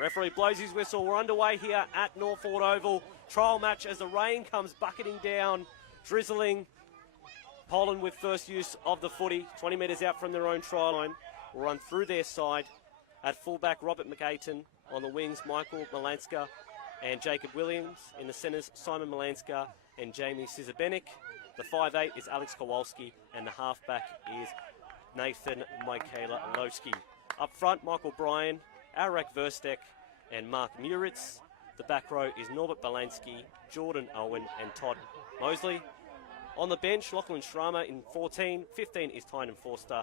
Referee blows his whistle. We're underway here at Northford Oval. Trial match as the rain comes bucketing down, drizzling. Poland with first use of the footy, 20 metres out from their own try line. Will run through their side. At fullback, Robert McAten. On the wings, Michael Malanska and Jacob Williams. In the centres, Simon Malanska and Jamie Sizabenik. The 5'8" is Alex Kowalski, and the halfback is Nathan Michaela-Lowski. Up front, Michael Bryan, Arak Verstek and Mark Muritz. The back row is Norbert Balansky, Jordan Owen and Todd Mosley. On the bench, Lachlan Schramer in 14, 15 is Tynan Forster,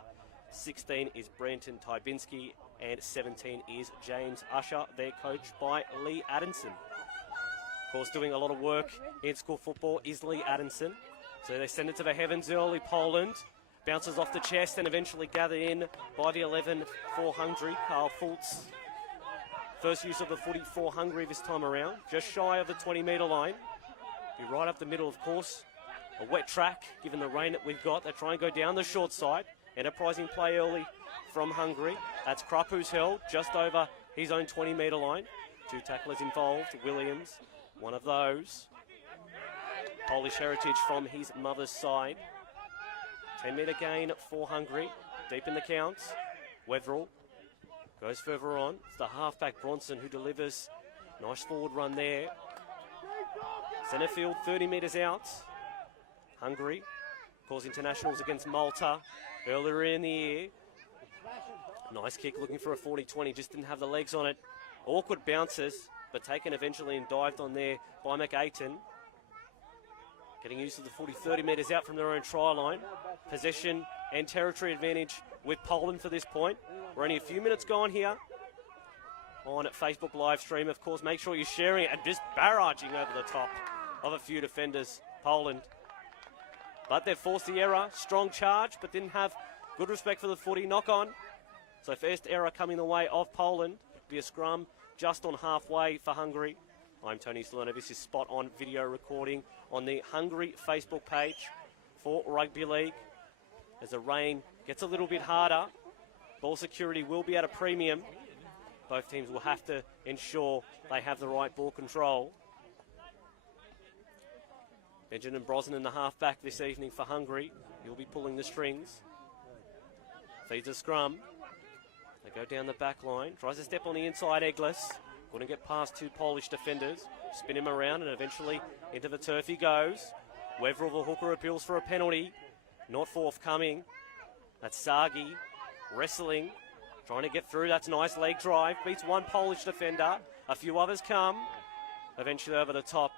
16 is Branton Tybinski, and 17 is James Usher. They're coached by Lee Adamson. Of course, doing a lot of work in school football is Lee Adamson. So they send it to the heavens early, Poland. Bounces off the chest and eventually gathered in by the 11 for Hungary, Carl Fultz. First use of the footy for Hungary this time around, just shy of the 20-metre line. Be right up the middle, of course. A wet track, given the rain that we've got. They try and go down the short side. Enterprising play early from Hungary. That's Krupp who's held just over his own 20-metre line. Two tacklers involved. Williams, one of those. Polish heritage from his mother's side. 10-metre gain for Hungary. Deep in the counts. Wetherell goes further on. It's the halfback Bronson who delivers. Nice forward run there. Centre field, 30 metres out. Hungary, of course, internationals against Malta earlier in the year. Nice kick, looking for a 40-20, just didn't have the legs on it. Awkward bounces, but taken eventually and dived on there by McAten. Getting used to the 40, 30 metres out from their own try line. Possession and territory advantage with Poland for this point. We're only a few minutes gone here on Facebook live stream. Of course, make sure you're sharing it and just barraging over the top of a few defenders, Poland. But they've forced the error. Strong charge, but didn't have good respect for the footy. Knock on. So first error coming the way of Poland. Be a scrum just on halfway for Hungary. I'm Tony Salerno. This is spot on video recording on the Hungary Facebook page for Rugby League. As the rain gets a little bit harder, ball security will be at a premium. Both teams will have to ensure they have the right ball control. Benjamin Brosnan, the halfback this evening for Hungary. He'll be pulling the strings. Feeds a scrum. They go down the back line. Tries to step on the inside, Eglis. Couldn't get past two Polish defenders. Spin him around and eventually into the turf he goes. Wetherell, the hooker, appeals for a penalty. Not forthcoming. That's Sagi. Wrestling. Trying to get through. That's a nice leg drive. Beats one Polish defender. A few others come. Eventually over the top.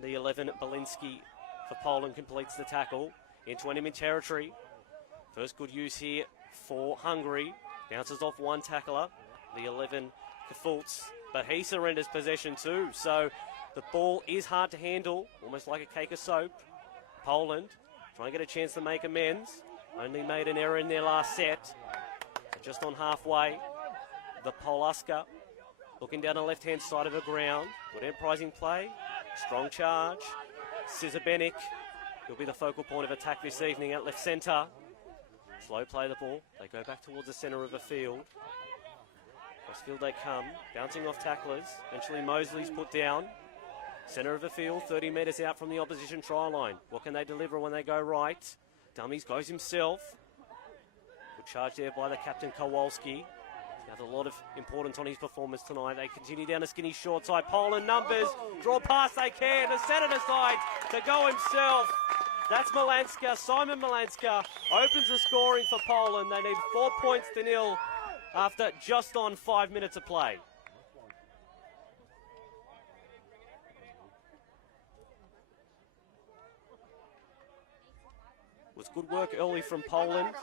The 11, Belinsky for Poland, completes the tackle into enemy territory. First good use here for Hungary. Bounces off one tackler, the 11, Kafultz, but he surrenders possession too. So the ball is hard to handle, almost like a cake of soap. Poland trying to get a chance to make amends. Only made an error in their last set. Just on halfway, the Polaska looking down the left-hand side of the ground. Good enterprising play. Strong charge. Sizabenik will be the focal point of attack this evening at left centre. Slow play the ball. They go back towards the centre of the field. Cross field they come. Bouncing off tacklers. Eventually Mosley's put down. Centre of the field, 30 metres out from the opposition try line. What can they deliver when they go right? Dummies goes himself. Good charge there by the captain Kowalski. He has a lot of importance on his performance tonight. They continue down the skinny short side. Poland numbers, draw past they can. The centre decides to go himself. That's Malanska. Simon Malanska opens the scoring for Poland. They need 4 points to nil after just on 5 minutes of play. It was good work early from Poland.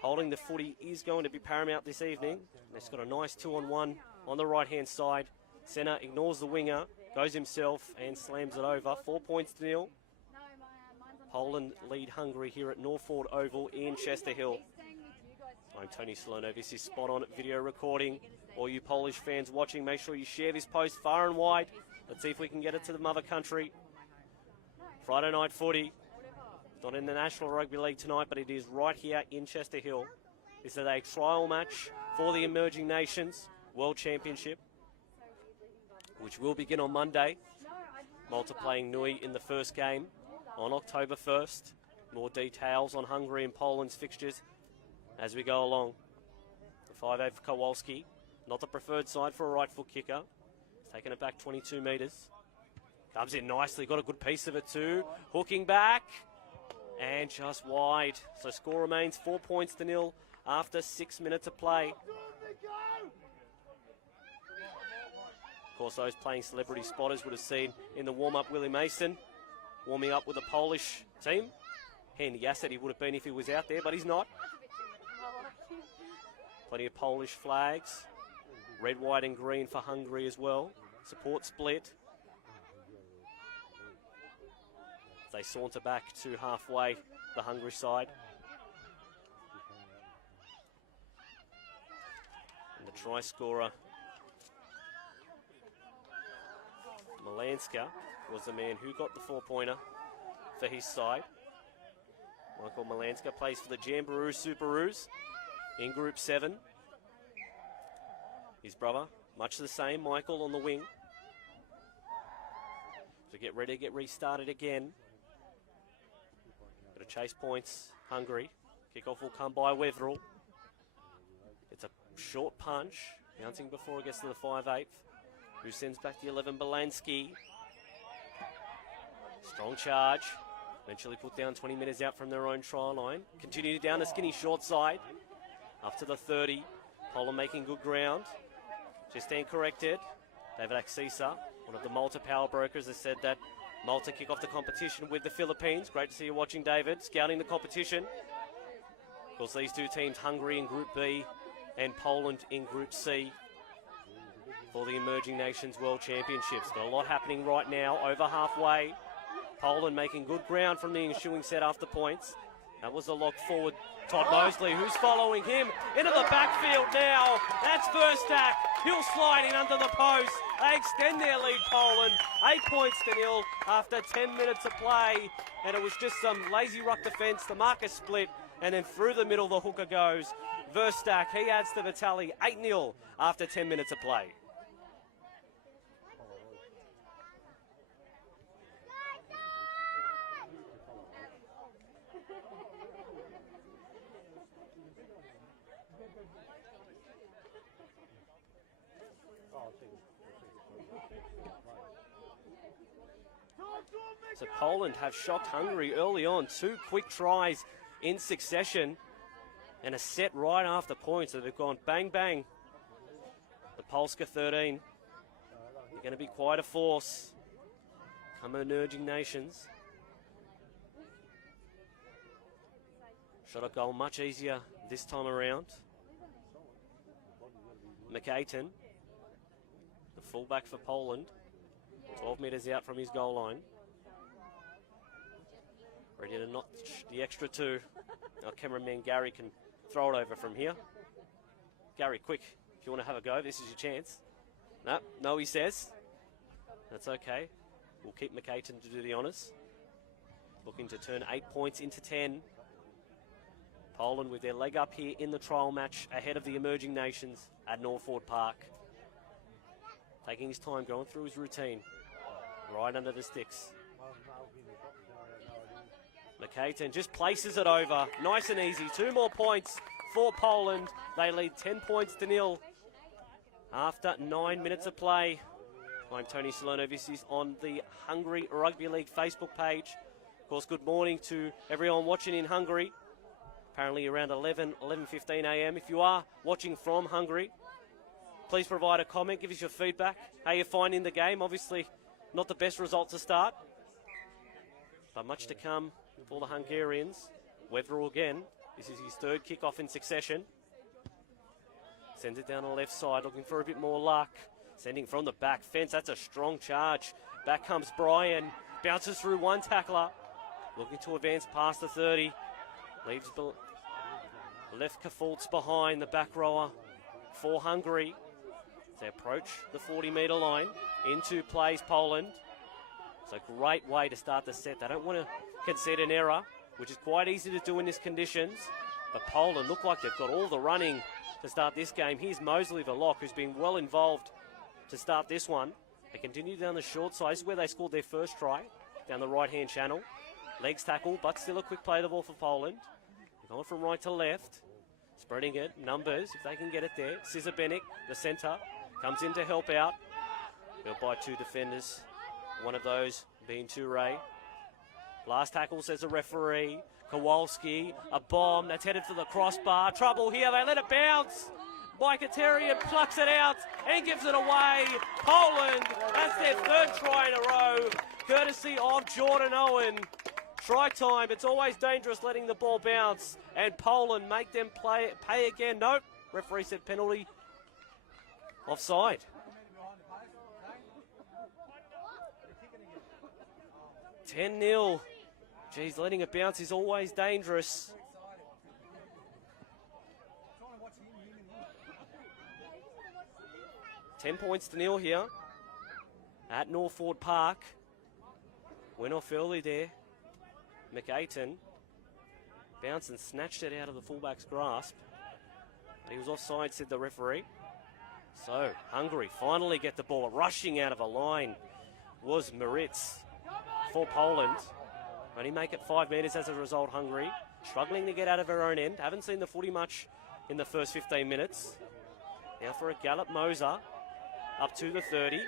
Holding the footy is going to be paramount this evening. They've got a nice 2-on-1 on the right-hand side. Centre ignores the winger, goes himself and slams it over. 4 points to nil. Poland lead Hungary here at Northford Oval in Chester Hill. I'm Tony Salerno. This is Spot On video recording. All you Polish fans watching, make sure you share this post far and wide. Let's see if we can get it to the mother country. Friday night footy. Not in the National Rugby League tonight, but it is right here in Chester Hill. This is a trial match for the emerging nations. World Championship, which will begin on Monday. Malta playing Nui in the first game on October 1st. More details on Hungary and Poland's fixtures as we go along. The 5'8" for Kowalski, not the preferred side for a right foot kicker. He's taken it back 22 metres. Comes in nicely, got a good piece of it too. Hooking back, and just wide. So score remains 4 points to nil after 6 minutes of play. Of course, those playing celebrity spotters would have seen in the warm-up Willie Mason warming up with a Polish team. Handy asset he would have been if he was out there, but he's not. Plenty of Polish flags. Red, white and green for Hungary as well. Support split. They saunter back to halfway, the Hungary side. And the try scorer, Malanska, was the man who got the 4-pointer for his side. Michael Malanska plays for the Jamboree Superoos in Group 7. His brother, much the same, Michael on the wing. So get ready to get restarted again. Got to chase points, Hungary. Kickoff will come by Wetherell. It's a short punch, bouncing before it gets to the 5'8", who sends back the 11, Belansky. Strong charge. Eventually put down 20 metres out from their own try line. Continue down the skinny short side. Up to the 30. Poland making good ground. Just stand corrected. David XIII, one of the Malta power brokers, has said that Malta kick off the competition with the Philippines. Great to see you watching, David, scouting the competition. Of course, these two teams, Hungary in Group B and Poland in Group C, for the Emerging Nations World Championships. Got a lot happening right now, over halfway. Poland making good ground from the ensuing set after points. That was the lock forward, Todd Mosley, who's following him into the backfield now. That's Verstak. He'll slide in under the post. They extend their lead, Poland. 8 points to nil after 10 minutes of play. And it was just some lazy ruck defence. The marker split, and then through the middle the hooker goes. Verstak, he adds to the tally. 8-0 after 10 minutes of play. So Poland have shocked Hungary early on. 2 quick tries in succession and a set right after points. So they've gone bang, bang. The Polska 13. They're going to be quite a force. Come Emerging Nations. Shot a goal much easier this time around. McAten, the fullback for Poland, 12 metres out from his goal line. Ready to notch the extra 2. Our cameraman Gary can throw it over from here. Gary, quick, if you want to have a go, this is your chance. No, he says. That's okay. We'll keep McAten to do the honours. Looking to turn 8 points into 10. Poland with their leg up here in the trial match ahead of the Emerging Nations at Northford Park. Taking his time, going through his routine. Right under the sticks. McAten just places it over. Nice and easy. 2 more points for Poland. They lead 10 points to nil after 9 minutes of play. I'm Tony Salerno. This is on the Hungary Rugby League Facebook page. Of course, good morning to everyone watching in Hungary. Apparently around 11:15 a.m. If you are watching from Hungary, please provide a comment. Give us your feedback. How you're finding the game. Obviously, not the best result to start, but much to come for the Hungarians. Wetherell again. This is his 3rd kickoff in succession. Sends it down the left side, looking for a bit more luck. Sending from the back fence. That's a strong charge. Back comes Brian. Bounces through one tackler. Looking to advance past the 30. Leaves left Kafultz behind, the back rower for Hungary. They approach the 40-metre line. Into plays Poland. It's a great way to start the set. They don't want to concede an error, which is quite easy to do in these conditions. But Poland look like they've got all the running to start this game. Here's Mosley, the lock, who's been well involved to start this one. They continue down the short side. This is where they scored their first try, down the right-hand channel. Legs tackle, but still a quick play of the ball for Poland. Going from right to left. Spreading it, numbers, if they can get it there. Scissor Benick, the centre, comes in to help out. Held by two defenders. One of those being Toure. Last tackle, says the referee. Kowalski, a bomb that's headed for the crossbar. Trouble here, they let it bounce. Mkhitaryan plucks it out and gives it away. Poland, that's their third try in a row, courtesy of Jordan Owen. Try time, it's always dangerous letting the ball bounce. And Poland make them pay again. Nope, referee said penalty. Offside. $10-0. Geez, letting it bounce is always dangerous. $10-0 here at Northford Park. Went off early there. McAten bounced and snatched it out of the fullback's grasp. But he was offside, said the referee. So, Hungary finally get the ball. Rushing out of a line was Moritz for Poland. Only make it 5 metres as a result, Hungary. Struggling to get out of her own end. Haven't seen the footy much in the first 15 minutes. Now for a gallop, Moser. Up to the 30.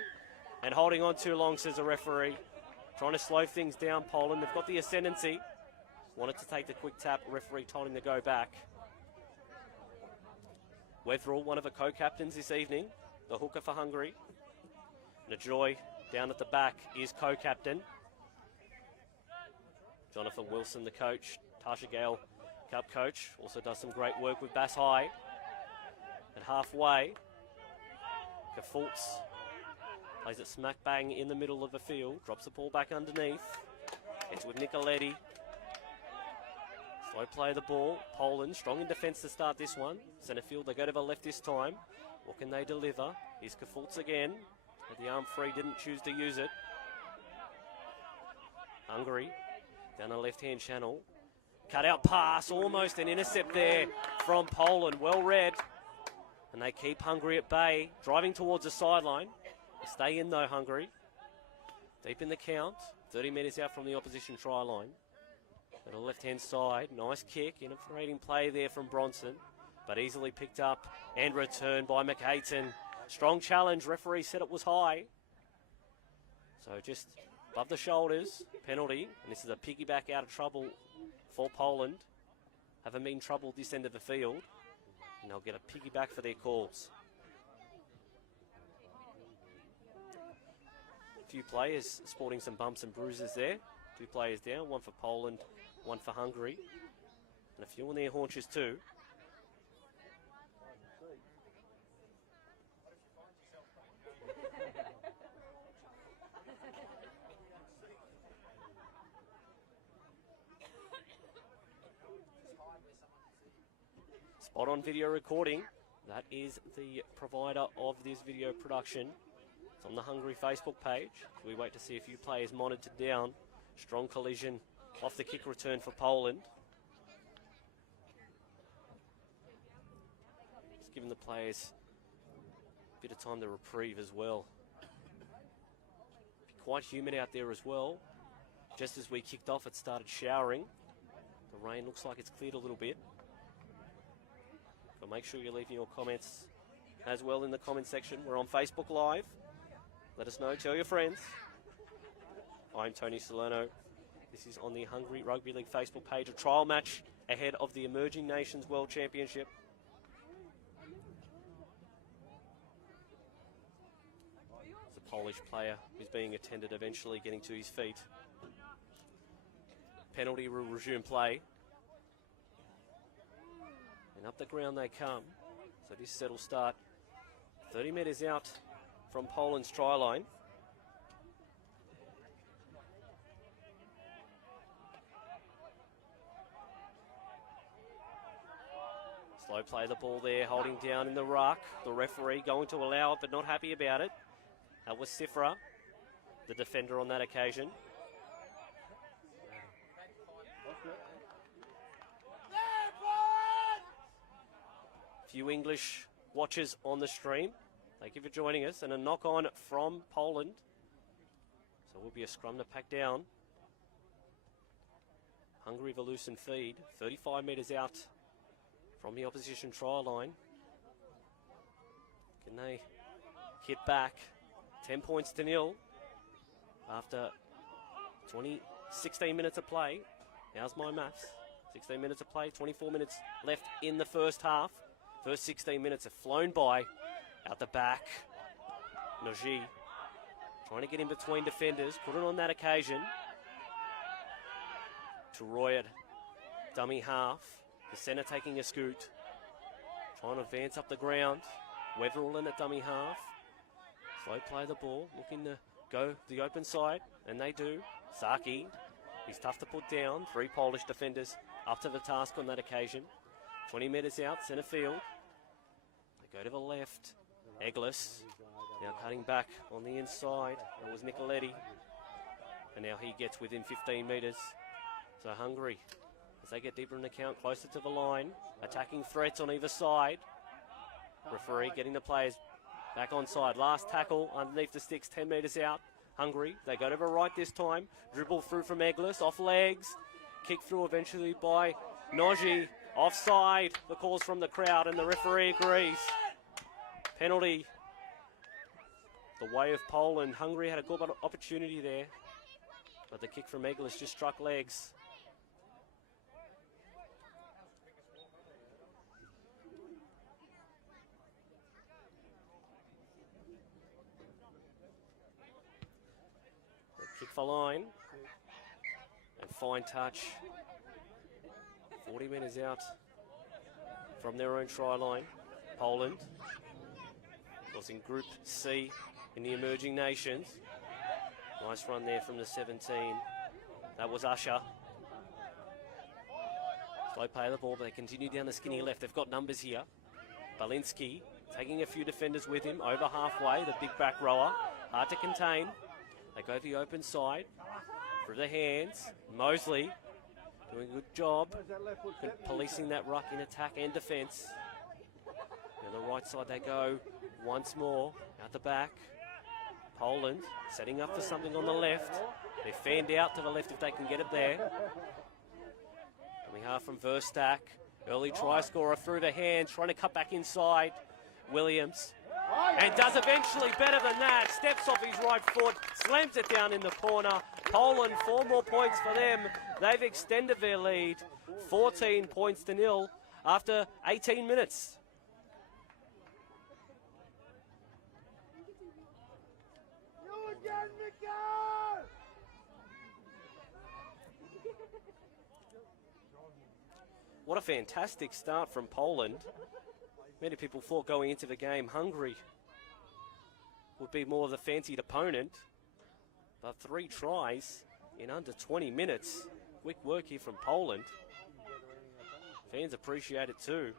And holding on too long, says the referee. Trying to slow things down, Poland. They've got the ascendancy. Wanted to take the quick tap. Referee told him to go back. Wetherell, one of the co-captains this evening. The hooker for Hungary. Najoy down at the back is co-captain. Jonathan Wilson, the coach. Tasha Gale, Cup coach. Also does some great work with Bass High. At halfway, Kafultz plays it smack bang in the middle of the field. Drops the ball back underneath. It's with Nicoletti. Slow play of the ball. Poland strong in defence to start this one. Centre field, they go to the left this time. What can they deliver? Here's Kafultz again. But the arm free, didn't choose to use it. Hungary down the left-hand channel. Cut out pass, almost an intercept there from Poland. Well read. And they keep Hungary at bay, driving towards the sideline. They stay in though, Hungary. Deep in the count, 30 metres out from the opposition try line. To the left-hand side, nice kick, infuriating play there from Bronson, but easily picked up and returned by McAten. Strong challenge, referee said it was high. So just above the shoulders, penalty, and this is a piggyback out of trouble for Poland. Haven't been troubled this end of the field, and they'll get a piggyback for their calls. A few players sporting some bumps and bruises there. 2 players down, one for Poland, one for Hungary, and a few on their haunches too. Spot on video recording. That is the provider of this video production. It's on the Hungary Facebook page. We wait to see a few players monitored down. Strong collision off the kick return for Poland. Just giving the players a bit of time to reprieve as well. Quite humid out there as well. Just as we kicked off, it started showering. The rain looks like it's cleared a little bit. But make sure you're leaving your comments as well in the comment section. We're on Facebook Live. Let us know, tell your friends. I'm Tony Salerno. This is on the Hungary Rugby League Facebook page. A trial match ahead of the Emerging Nations World Championship. It's a Polish player who's being attended, eventually getting to his feet. Penalty will resume play. And up the ground they come. So this set will start 30 metres out from Poland's try line. Slow play the ball there, holding down in the ruck. The referee going to allow it, but not happy about it. That was Sifra, the defender on that occasion. few English watchers on the stream. Thank you for joining us. And a knock on from Poland. So it will be a scrum to pack down. Hungary with a loose and feed. 35 metres out from the opposition try line. Can they hit back? 10 points to nil after 16 minutes of play. How's my maths? 16 minutes of play, 24 minutes left in the first half. First 16 minutes have flown by. Out the back, Nagy trying to get in between defenders. Couldn't on that occasion. To Roy at dummy half. The centre taking a scoot. Trying to advance up the ground. Weatherall in at dummy half. Slow play the ball. Looking to go the open side. And they do. Saki. He's tough to put down. 3 Polish defenders up to the task on that occasion. 20 metres out, centre field. They go to the left. Eglis now cutting back on the inside. It was Nicoletti. And now he gets within 15 metres. So Hungary, as they get deeper in the count, closer to the line. Attacking threats on either side. Referee getting the players back on side. Last tackle underneath the sticks, 10 metres out. Hungary, they go to the right this time. Dribble through from Eglis, off legs. Kick through eventually by Nagy. Offside, the calls from the crowd, and the referee agrees. Penalty the way of Poland. Hungary had a good opportunity there, but the kick from Eglis just struck legs. The kick for line, and fine touch. 40 metres out from their own try line. Poland was in Group C in the emerging nations. Nice run there from the 17. That was Usher. Slow play of the ball, but they continue down the skinny left. They've got numbers here. Balinski taking a few defenders with him over halfway. The big back rower, hard to contain. They go the open side through the hands. Mosley doing a good job policing that ruck in attack and defence. On the right side they go once more, out the back. Poland setting up for something on the left. They're fanned out to the left if they can get it there. Coming half from Verstak. Early try scorer through the hands, trying to cut back inside. Williams. And does eventually better than that. Steps off his right foot, slams it down in the corner. Poland, 4 more points for them. They've extended their lead. 14 points to nil after 18 minutes. What a fantastic start from Poland. Many people thought going into the game Hungary would be more of the fancied opponent. But 3 tries in under 20 minutes. Quick work here from Poland. Fans appreciate it too.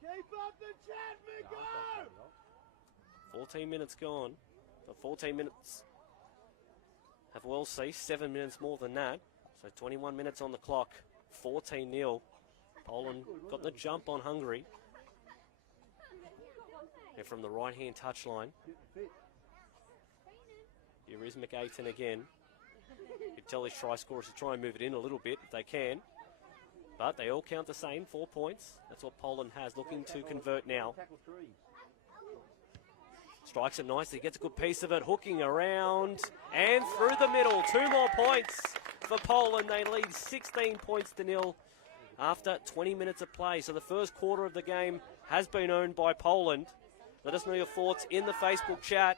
Keep up the chat, Miko! 14 minutes gone. The 14 minutes have well ceased. 7 minutes more than that. So 21 minutes on the clock. 14-0. Poland got the jump on Hungary. And from the right-hand touchline, here is McAten again. You tell his try scorers to try and move it in a little bit if they can. But they all count the same, 4 points. That's what Poland has, looking to convert now. Strikes it nicely, gets a good piece of it, hooking around and through the middle. 2 more points for Poland. They lead 16 points to nil after 20 minutes of play. So the first quarter of the game has been owned by Poland. Let us know your thoughts in the Facebook chat.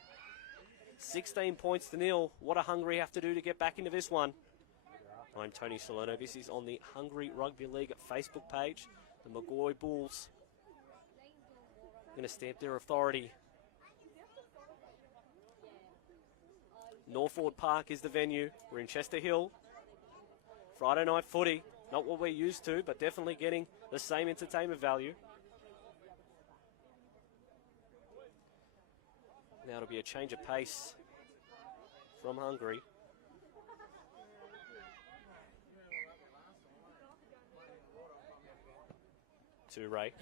16 points to nil. What do Hungary have to do to get back into this one? I'm Tony Salerno. This is on the Hungary Rugby League Facebook page. The Magoy Bulls are going to stamp their authority. Northford Park is the venue. We're in Chester Hill. Friday night footy. Not what we're used to, but definitely getting the same entertainment value. Now it'll be a change of pace from Hungary. Ray,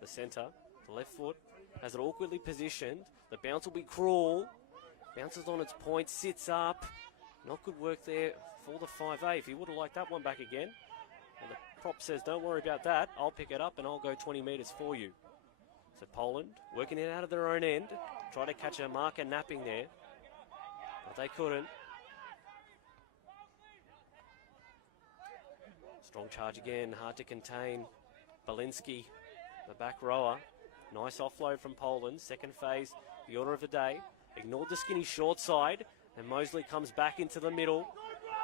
the centre, the left foot, has it awkwardly positioned. The bounce will be cruel. Bounces on its point, sits up. Not good work there for the 5A. If he would have liked that one back again. Well, the prop says, don't worry about that. I'll pick it up and I'll go 20 metres for you. So Poland working it out of their own end. Try to catch a marker napping there. But they couldn't. Strong charge again, hard to contain. Balinski, the back rower. Nice offload from Poland. Second phase, the order of the day. Ignored the skinny short side, and Mosley comes back into the middle.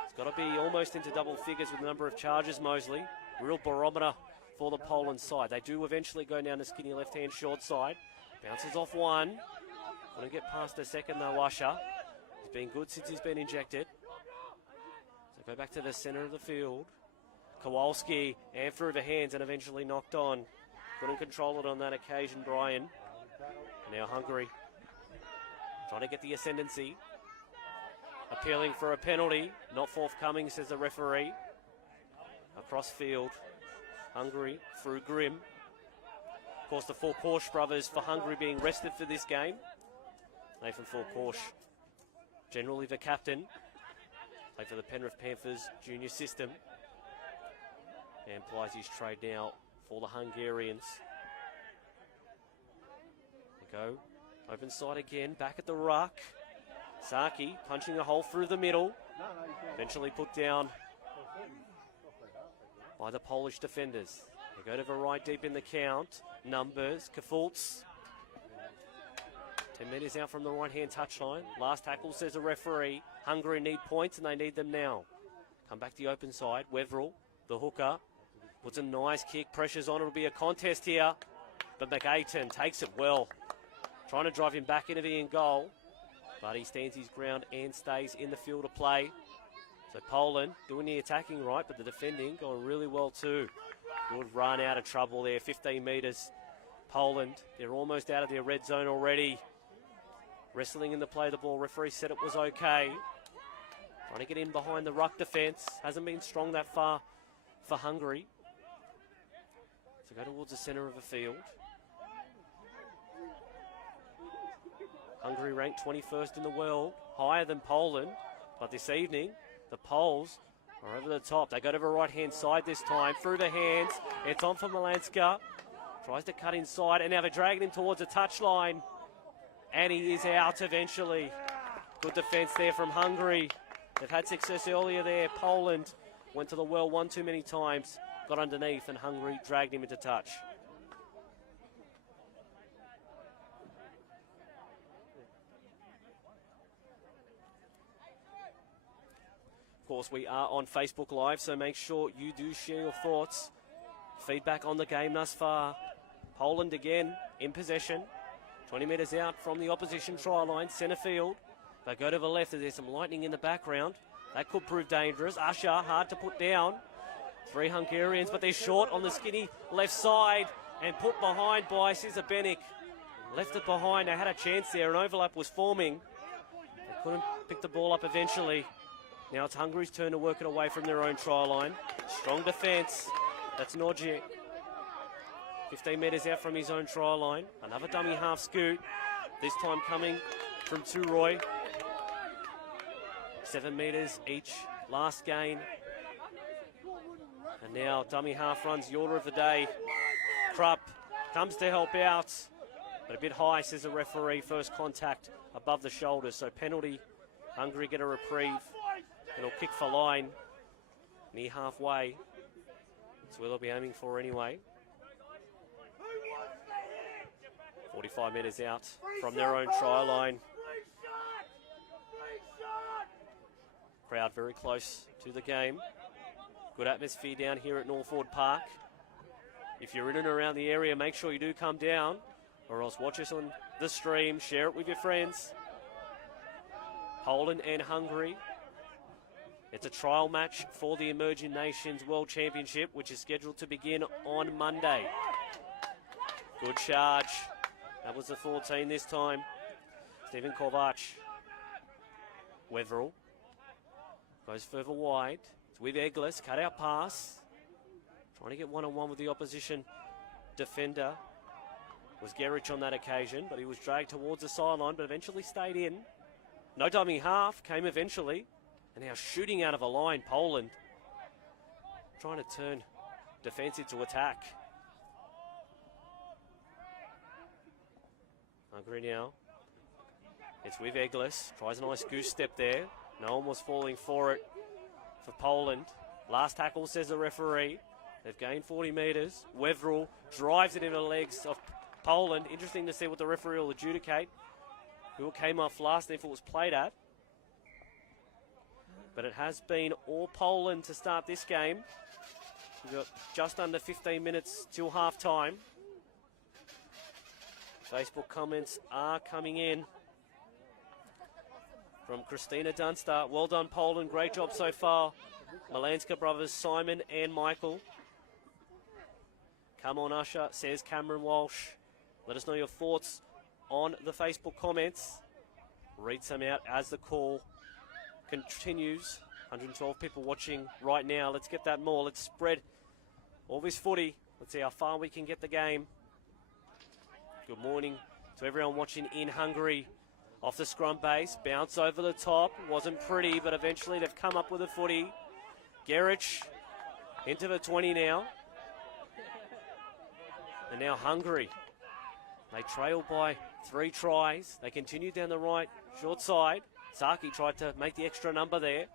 It's got to be almost into double figures with the number of charges, Mosley. Real barometer for the Poland side. They do eventually go down the skinny left-hand short side. Bounces off one. Couldn't get past the second though, Usher. He's been good since he's been injected. So go back to the centre of the field. Kowalski, and through the hands and eventually knocked on. Couldn't control it on that occasion, Brian. And now Hungary trying to get the ascendancy. Appealing for a penalty. Not forthcoming, says the referee. Across field. Hungary through Grimm. Of course, the four Korsch brothers for Hungary being rested for this game. Nathan Korsch, generally the captain. Played for the Penrith Panthers junior system. And plies his trade now for the Hungarians. There we go. Open side again, back at the ruck. Saki punching a hole through the middle. Eventually put down by the Polish defenders. They go to the right deep in the count. Numbers, Kafultz. 10 metres out from the right-hand touchline. Last tackle, says the referee. Hungary need points and they need them now. Come back to the open side. Weverill, the hooker. Puts a nice kick, pressures on. It'll be a contest here. But McAten takes it well. Trying to drive him back into the end goal. But he stands his ground and stays in the field of play. So Poland doing the attacking right, but the defending going really well too. Good run out of trouble there, 15 metres. Poland, they're almost out of their red zone already. Wrestling in the play of the ball. Referee said it was okay. Trying to get in behind the ruck defence. Hasn't been strong that far for Hungary. So go towards the centre of the field. Hungary ranked 21st in the world, higher than Poland. But this evening, the Poles are over the top. They go to the right-hand side this time, through the hands. It's on for Malanska. Tries to cut inside, and now they're dragging him towards the touchline. And he is out eventually. Good defence there from Hungary. They've had success earlier there. Poland went to the well one too many times, got underneath, and Hungary dragged him into touch. Of course, we are on Facebook Live, so make sure you do share your thoughts. Feedback on the game thus far. Poland again in possession. 20 metres out from the opposition try line, centre field. They go to the left, there's some lightning in the background. That could prove dangerous. Usher, hard to put down. 3 Hungarians, but they're short on the skinny left side and put behind by Cesar Benik. Left it behind, they had a chance there, an overlap was forming. They couldn't pick the ball up eventually. Now it's Hungary's turn to work it away from their own try line. Strong defence. That's Norgic. 15 metres out from his own try line. Another dummy half scoot. This time coming from Turoy. 7 metres each. Last gain. And now dummy half runs the order of the day. Krupp comes to help out. But a bit high, says the referee. First contact above the shoulders. So penalty. Hungary get a reprieve. It'll kick for line. Near halfway. That's where they'll be aiming for anyway. 45 metres out from their own try line. Crowd very close to the game. Good atmosphere down here at Northwood Park. If you're in and around the area, make sure you do come down, or else watch us on the stream, share it with your friends. Poland and Hungary. It's a trial match for the Emerging Nations World Championship, which is scheduled to begin on Monday. Good charge. That was the 14 this time. Stephen Kovac. Weverill goes further wide. It's with Eglis. Cut out pass. Trying to get one-on-one with the opposition defender was Gerich on that occasion, but he was dragged towards the sideline, but eventually stayed in. No dummy half came eventually, and now shooting out of a line, Poland trying to turn defence into attack. Hungary now. It's with Eglis. Tries a nice goose step there. No one was falling for it for Poland. Last tackle, says the referee. They've gained 40 metres. Weverill drives it into the legs of Poland. Interesting to see what the referee will adjudicate. Who came off last and if it was played at. But it has been all Poland to start this game. We've got just under 15 minutes till half time. Facebook comments are coming in from Christina Dunster. Well done, Poland. Great job so far. Malanska brothers, Simon and Michael. Come on, Usher, says Cameron Walsh. Let us know your thoughts on the Facebook comments. Read some out as the call continues. 112 people watching right now. Let's get that more. Let's spread all this footy. Let's see how far we can get the game. Good morning to everyone watching in Hungary. Off the scrum base, bounce over the top. Wasn't pretty, but eventually they've come up with a footy. Gerich into the 20 now. And now Hungary. They trail by 3 tries. They continue down the right short side. Saki tried to make the extra number there.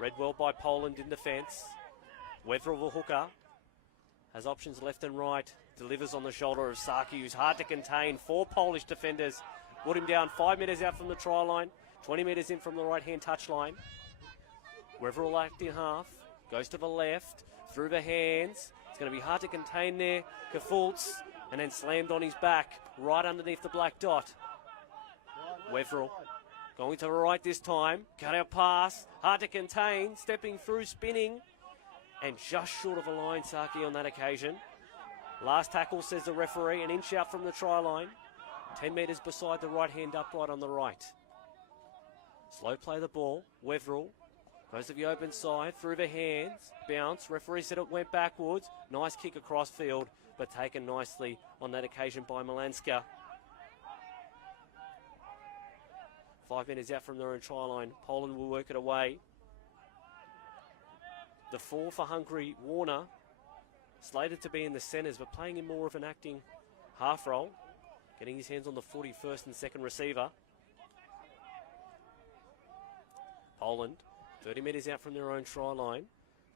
Read well by Poland in defence. Weverill, the hooker, has options left and right. Delivers on the shoulder of Saki, who's hard to contain. 4 Polish defenders put him down 5 metres out from the try line. 20 metres in from the right-hand touchline. Weverill acting half. Goes to the left. Through the hands. It's going to be hard to contain there. Kafultz. And then slammed on his back. Right underneath the black dot. Weverill going to the right this time. Cut out pass. Hard to contain. Stepping through, spinning. And just short of a line, Saki on that occasion. Last tackle, says the referee. An inch out from the try line. 10 metres beside the right-hand upright on the right. Slow play the ball. Weverill goes to the open side. Through the hands. Bounce. Referee said it went backwards. Nice kick across field, but taken nicely on that occasion by Malanska. 5 metres out from their own try line. Poland will work it away. The 4 for Hungary, Warner, slated to be in the centres, but playing in more of an acting half role. Getting his hands on the 41st and second receiver. Poland, 30 metres out from their own try line,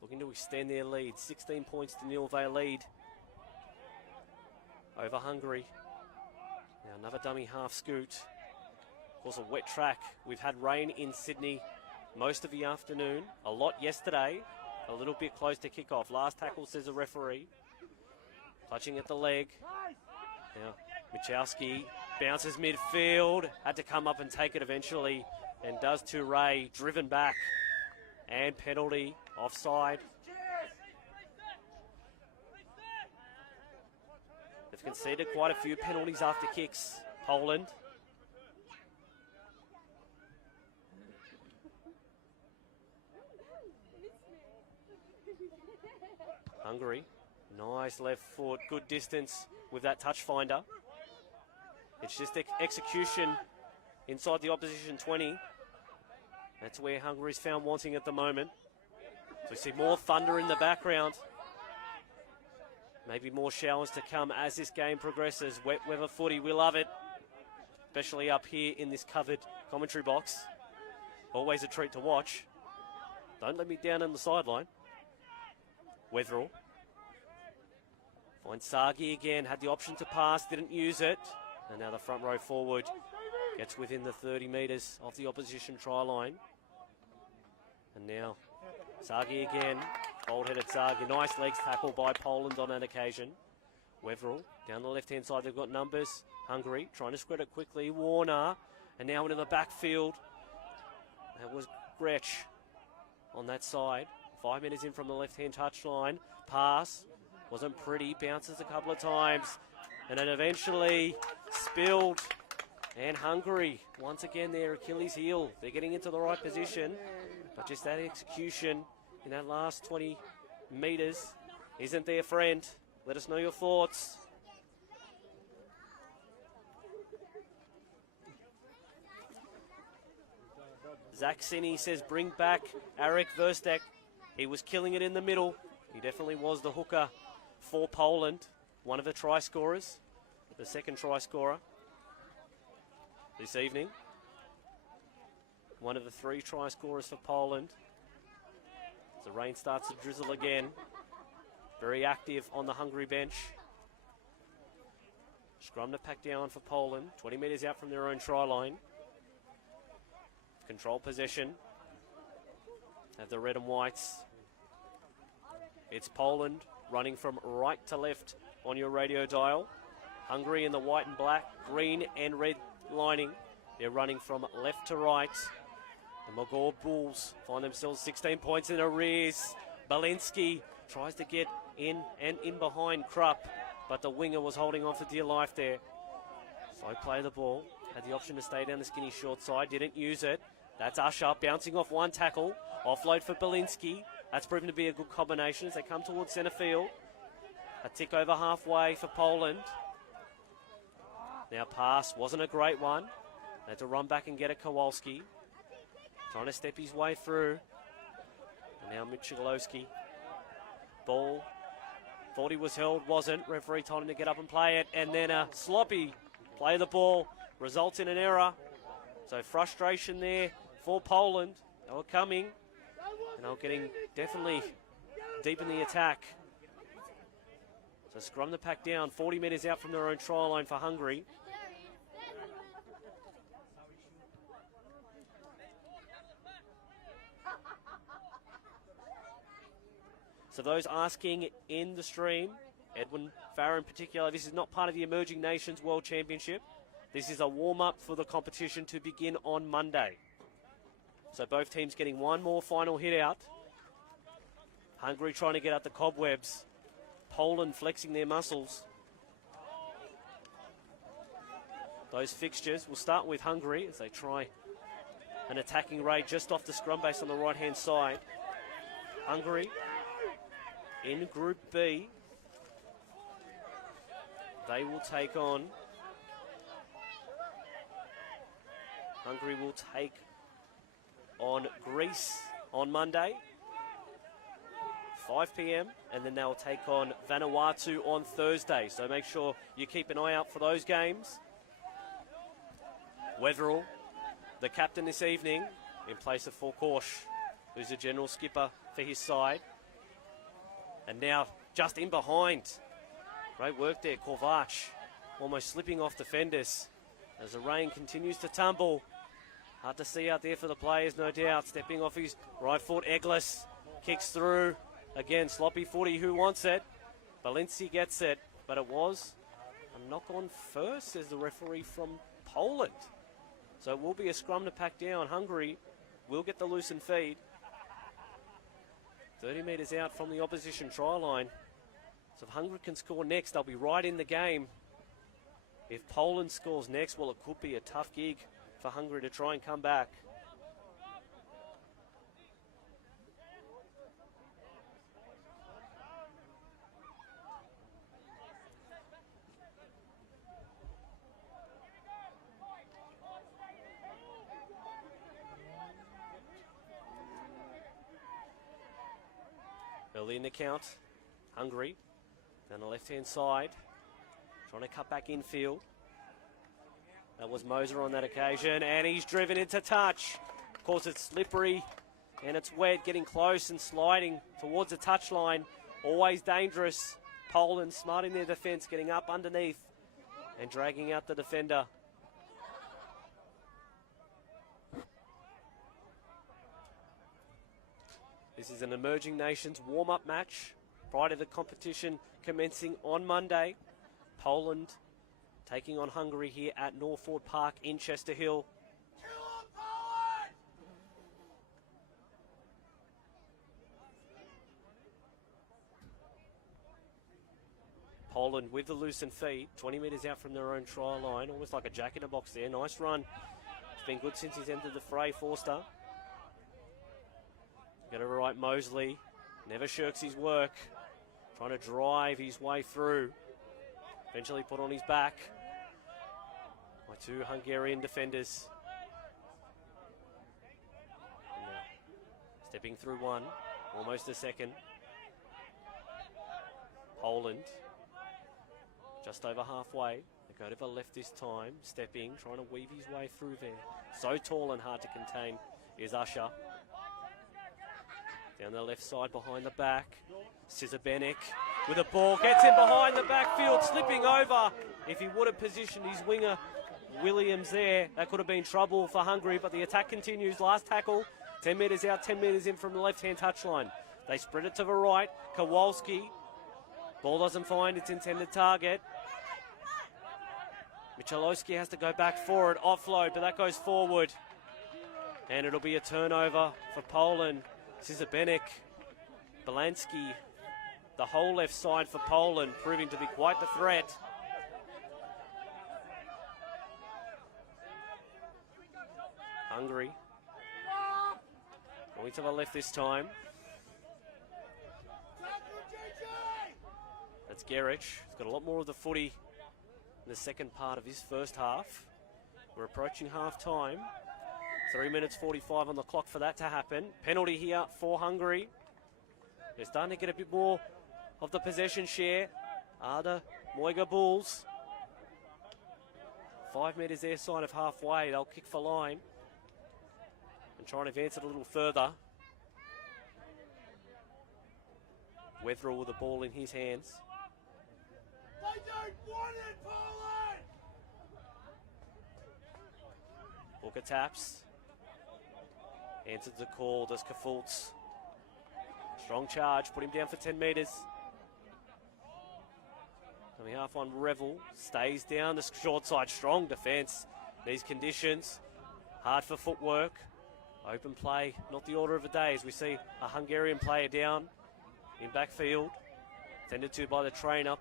looking to extend their lead. 16 points to nil, they lead over Hungary. Now another dummy half scoot. Of course, a wet track. We've had rain in Sydney most of the afternoon. A lot yesterday. A little bit close to kick-off. Last tackle, says the referee. Clutching at the leg. Now, Michalski bounces midfield. Had to come up and take it eventually. And does to Ray. Driven back. And penalty. Offside. They've conceded quite a few penalties after kicks. Poland. Hungary, nice left foot, good distance with that touch finder. It's just execution inside the opposition 20. That's where Hungary's found wanting at the moment. So we see more thunder in the background. Maybe more showers to come as this game progresses. Wet weather footy, we love it. Especially up here in this covered commentary box. Always a treat to watch. Don't let me down on the sideline. Weverill finds Sagi again, had the option to pass, didn't use it. And now the front row forward gets within the 30 metres of the opposition try line. And now Sagi again, cold-headed Sagi. Nice legs tackle by Poland on that occasion. Weverill down the left-hand side, they've got numbers. Hungary trying to spread it quickly. Warner, and now into the backfield. That was Gretsch on that side. 5 minutes in from the left-hand touchline. Pass. Wasn't pretty. Bounces a couple of times. And then eventually spilled. And Hungary, once again, their Achilles heel. They're getting into the right position. But just that execution in that last 20 metres isn't their friend. Let us know your thoughts. Zach Sinney says bring back Arek Verstek. He was killing it in the middle. He definitely was the hooker for Poland. One of the try scorers. The second try scorer this evening. One of the 3 try scorers for Poland. As the rain starts to drizzle again. Very active on the Hungary bench. Scrum to pack down for Poland. 20 metres out from their own try line. Control possession. Have the red and whites. It's Poland running from right to left on your radio dial. Hungary in the white and black, green and red lining. They're running from left to right. The Mogor Bulls find themselves 16 points in arrears. Balinski tries to get in and in behind Krupp, but the winger was holding on for dear life there. So play the ball. Had the option to stay down the skinny short side, didn't use it. That's Usher bouncing off one tackle. Offload for Balinski. That's proven to be a good combination as they come towards centre field. A tick over halfway for Poland. Now pass wasn't a great one. They had to run back and get it. Kowalski trying to step his way through. And now Michalowski. Ball. Thought he was held, wasn't. Referee told him to get up and play it. And then a sloppy play the ball. Results in an error. So frustration there for Poland. They were coming. And they were getting definitely deep in the attack. So scrum the pack down. 40 metres out from their own try line for Hungary. So those asking in the stream, Edwin Farrer in particular, this is not part of the Emerging Nations World Championship. This is a warm-up for the competition to begin on Monday. So both teams getting one more final hit out. Hungary trying to get out the cobwebs. Poland flexing their muscles. Those fixtures will start with Hungary as they try an attacking raid just off the scrum base on the right-hand side. Hungary in Group B. They will take on... Hungary will take on Greece on Monday, 5 p.m, and then they'll take on Vanuatu on Thursday. So make sure you keep an eye out for those games. Wetherell, the captain this evening, in place of Forkosh, who's the general skipper for his side. And now just in behind. Great work there, Kovac, almost slipping off defenders as the rain continues to tumble. Hard to see out there for the players, no doubt. Stepping off his right foot, Eglis kicks through. Again, sloppy footy, who wants it? Balinski gets it, but it was a knock on first, says the referee from Poland. So it will be a scrum to pack down. Hungary will get the loosened feed. 30 metres out from the opposition try line. So if Hungary can score next, they'll be right in the game. If Poland scores next, well, it could be a tough gig for Hungary to try and come back. Early in the count, Hungary down the left-hand side, trying to cut back infield. That was Moser on that occasion, and he's driven into touch. Of course, it's slippery and it's wet, getting close and sliding towards the touchline. Always dangerous. Poland smart in their defence, getting up underneath and dragging out the defender. This is an Emerging Nations warm-up match prior to the competition commencing on Monday. Poland taking on Hungary here at Norford Park in Chester Hill. Poland with the loosened feet, 20 metres out from their own try line, almost like a jack in a box there. Nice run. It's been good since he's entered the fray, Forster. Got it right, Mosley. Never shirks his work. trying to drive his way through. Eventually put on his back by two Hungarian defenders. Stepping through one, almost a second. Poland, just over halfway. They go to the left this time, stepping, trying to weave his way through there. So tall and hard to contain is Usher. Down the left side behind the back. Cizabenek with a ball, gets in behind the backfield, slipping over. If he would have positioned his winger, Williams there, that could have been trouble for Hungary, but the attack continues. Last tackle, 10 metres out, 10 metres in from the left-hand touchline. They spread it to the right. Kowalski, ball doesn't find its intended target. Michalowski has to go back for it, offload, but that goes forward. And it'll be a turnover for Poland. Cizabenek, Belansky, the whole left side for Poland, proving to be quite the threat. Hungary going to the left this time. That's Gerich. He's got a lot more of the footy in the second part of his first half. We're approaching half time. 3 minutes 45 on the clock for that to happen. Penalty here for Hungary. They're starting to get a bit more of the possession share. Are the Moiga Bulls. 5 metres their side of halfway. They'll kick for line and try and advance it a little further. Wetherill with the ball in his hands. They don't want it, Poland! Booker taps. Answers the call, does Kafultz. Strong charge, put him down for 10 metres. Coming half on, Revel stays down the short side. Strong defence. These conditions, hard for footwork. Open play, not the order of the day as we see a Hungarian player down in backfield. Tended to by the trainer.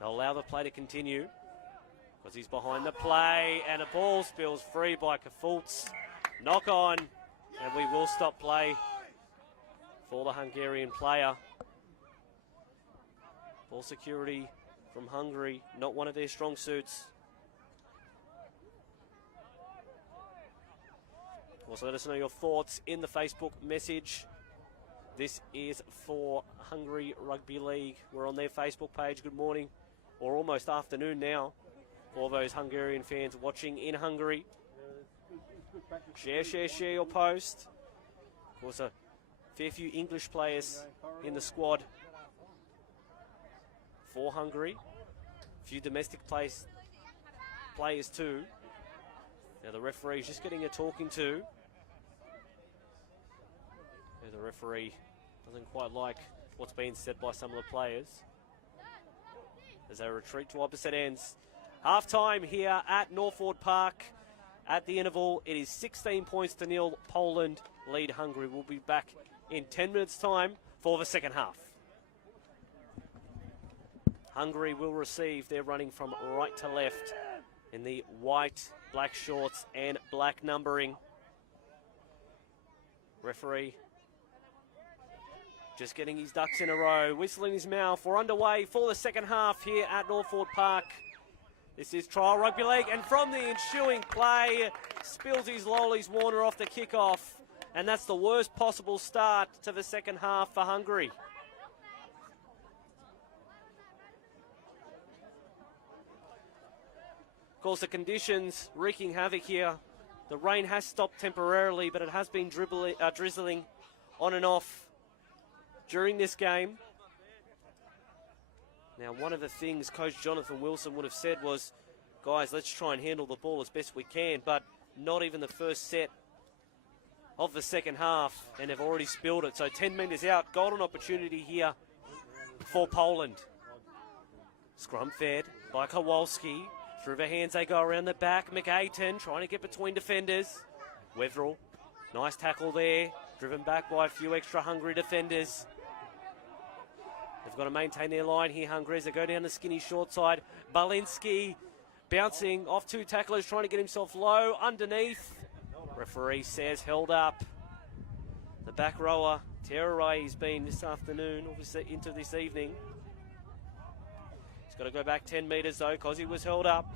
They'll allow the play to continue because he's behind the play and a ball spills free by Kafultz. Knock on, and we will stop play for the Hungarian player. Ball security from Hungary, not one of their strong suits. Also, let us know your thoughts in the Facebook message. This is for Hungary Rugby League. We're on their Facebook page. Good morning, or almost afternoon now, for those Hungarian fans watching in Hungary. Share your post. Of course, a fair few English players in the squad for Hungary. A few domestic players too. Now the referee's just getting a talking to. The referee doesn't quite like what's being said by some of the players as they retreat to opposite ends. Half time here at Northford Park. At the interval, it is 16 points to nil. Poland lead Hungary. We'll be back in 10 minutes' time for the second half. Hungary will receive. They're running from right to left in the white, black shorts and black numbering. Referee just getting his ducks in a row, whistling his mouth. We're underway for the second half here at Northford Park. This is trial rugby league, and from the ensuing play, spills his lollies Warner off the kickoff, and that's the worst possible start to the second half for Hungary. Of course, the conditions wreaking havoc here. The rain has stopped temporarily, but it has been drizzling on and off during this game. Now, one of the things Coach Jonathan Wilson would have said was, guys, let's try and handle the ball as best we can, but not even the first set of the second half, and they've already spilled it. So 10 metres out, golden opportunity here for Poland. Scrum fed by Kowalski. Through the hands they go around the back. McAyton trying to get between defenders. Wetherill, nice tackle there. Driven back by a few extra Hungary defenders. They've got to maintain their line here, Hungary, as they go down the skinny short side. Balinski bouncing off two tacklers, trying to get himself low underneath. Referee says held up. The back rower Terror he's been this afternoon, obviously into this evening. He's got to go back 10 metres though, because he was held up.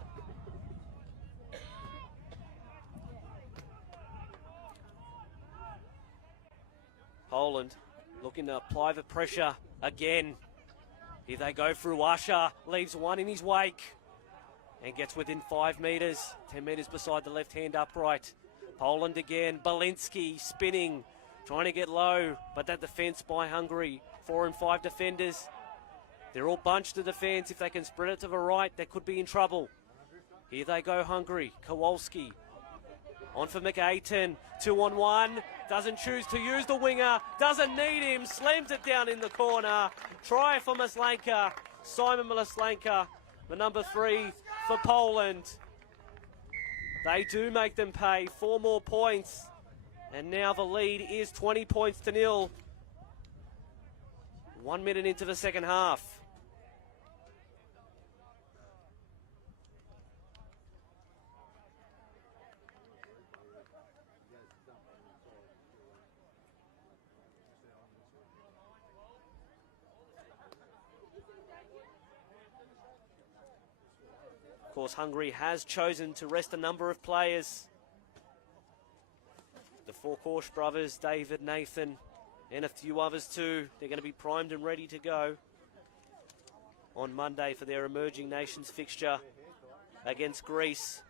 Poland looking to apply the pressure again. Here they go through Usher, leaves one in his wake and gets within 5 metres, 10 metres beside the left-hand upright. Poland again, Balinski spinning, trying to get low, but that defence by Hungary, 4 and 5 defenders. They're all bunched to defence. If they can spread it to the right, they could be in trouble. Here they go, Hungary. Kowalski on for McAten, 2-on-1, doesn't choose to use the winger, doesn't need him, slams it down in the corner. Try for Maslanka, Simon Maslanka, the number 3 for Poland. They do make them pay 4 more points, and now the lead is 20 points to 0. 1 minute into the second half. Of course, Hungary has chosen to rest a number of players. The 4 Korsch brothers, David, Nathan, and a few others too. They're going to be primed and ready to go on Monday for their Emerging Nations fixture against Greece.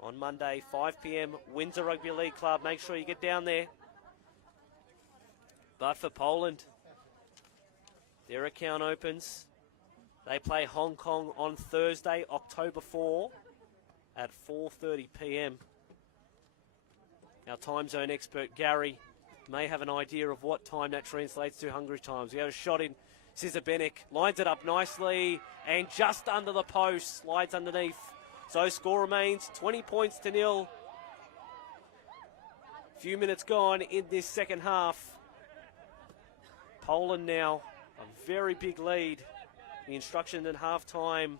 On Monday, 5 p.m, Windsor Rugby League Club. Make sure you get down there. But for Poland, their account opens. They play Hong Kong on Thursday, October 4 at 4:30 p.m. Our time zone expert, Gary, may have an idea of what time that translates to Hungary times. We have a shot in. Cizabenek lines it up nicely and just under the post, slides underneath. So score remains 20 points to 0. Few minutes gone in this second half. Poland now a very big lead. The instruction at half-time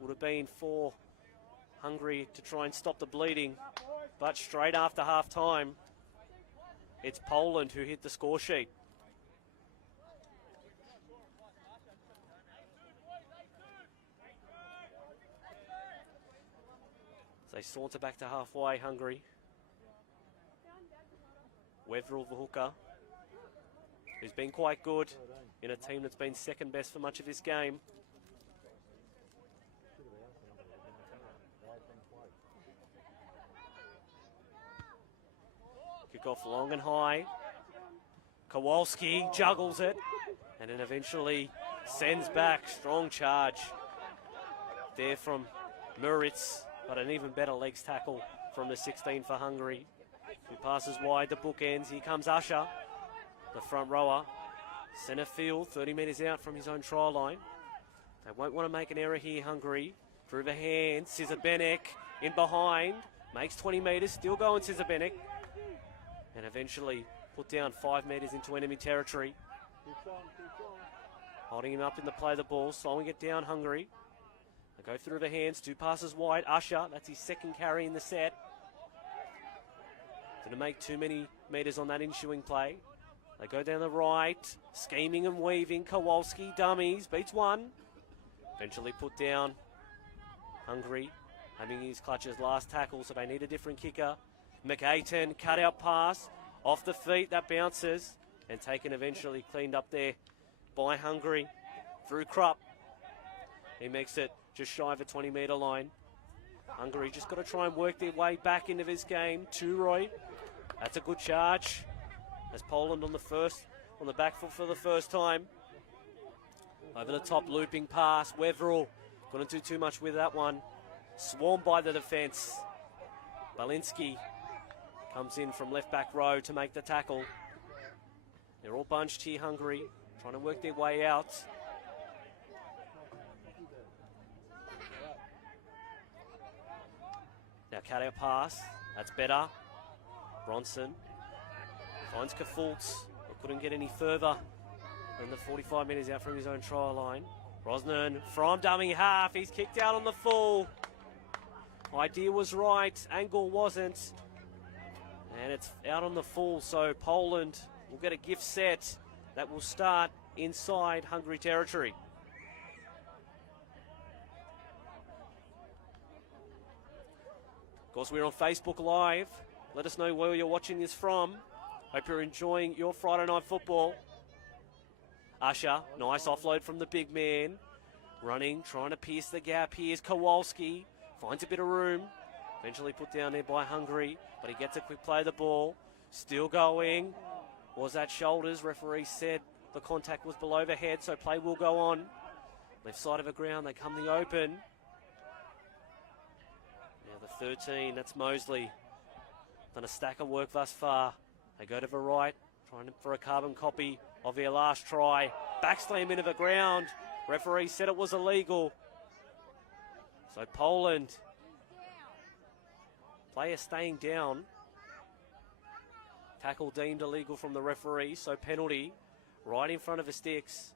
would have been for Hungary to try and stop the bleeding. But straight after half-time, it's Poland who hit the score sheet. They saunter back to halfway, Hungary. Weverill, the hooker, who's been quite good in a team that's been second best for much of this game. Kick off long and high. Kowalski juggles it and then eventually sends back. Strong charge there from Muritz, but an even better legs tackle from the 16 for Hungary, who passes wide the bookends. Here comes Usher, the front rower. Centre field, 30 metres out from his own try line. They won't want to make an error here, Hungary. Through the hands, Cizabenek in behind. Makes 20 metres, still going Cizabenek. And eventually put down 5 metres into enemy territory. Holding him up in the play of the ball, slowing it down, Hungary. They go through the hands, 2 passes wide. Usher, that's his second carry in the set. Didn't make too many metres on that ensuing play. They go down the right, scheming and weaving. Kowalski dummies, beats one. Eventually put down. Hungary having his clutches last tackle, so they need a different kicker. McAten, cut out pass, off the feet, that bounces, and taken eventually cleaned up there by Hungary through Krupp. He makes it just shy of a 20-metre line. Hungary just got to try and work their way back into this game. Roy, that's a good charge. As Poland on the back foot for the first time. Over the top, looping pass. Weverill couldn't do too much with that one. Swarmed by the defence. Balinski comes in from left back row to make the tackle. They're all bunched here, Hungary, trying to work their way out. Now cut out pass. That's better. Bronson finds Kafultz, but couldn't get any further than the 45 metres out from his own try line. Brosnan from dummy half. He's kicked out on the full. Idea was right, angle wasn't. And it's out on the full, so Poland we'll get a gift set that will start inside Hungary territory. Of course, we're on Facebook Live. Let us know where you're watching this from. Hope you're enjoying your Friday night football. Usher, nice offload from the big man. Running, trying to pierce the gap. Here's Kowalski. Finds a bit of room. Eventually put down there by Hungary, but he gets a quick play of the ball. Still going. Was that shoulders? Referee said the contact was below the head, so play will go on. Left side of the ground, they come the open. Now the 13, that's Mosley. Done a stack of work thus far. They go to the right, trying for a carbon copy of their last try. Backslam into the ground. Referee said it was illegal. So Poland. Player staying down. Tackle deemed illegal from the referee, so penalty right in front of the sticks.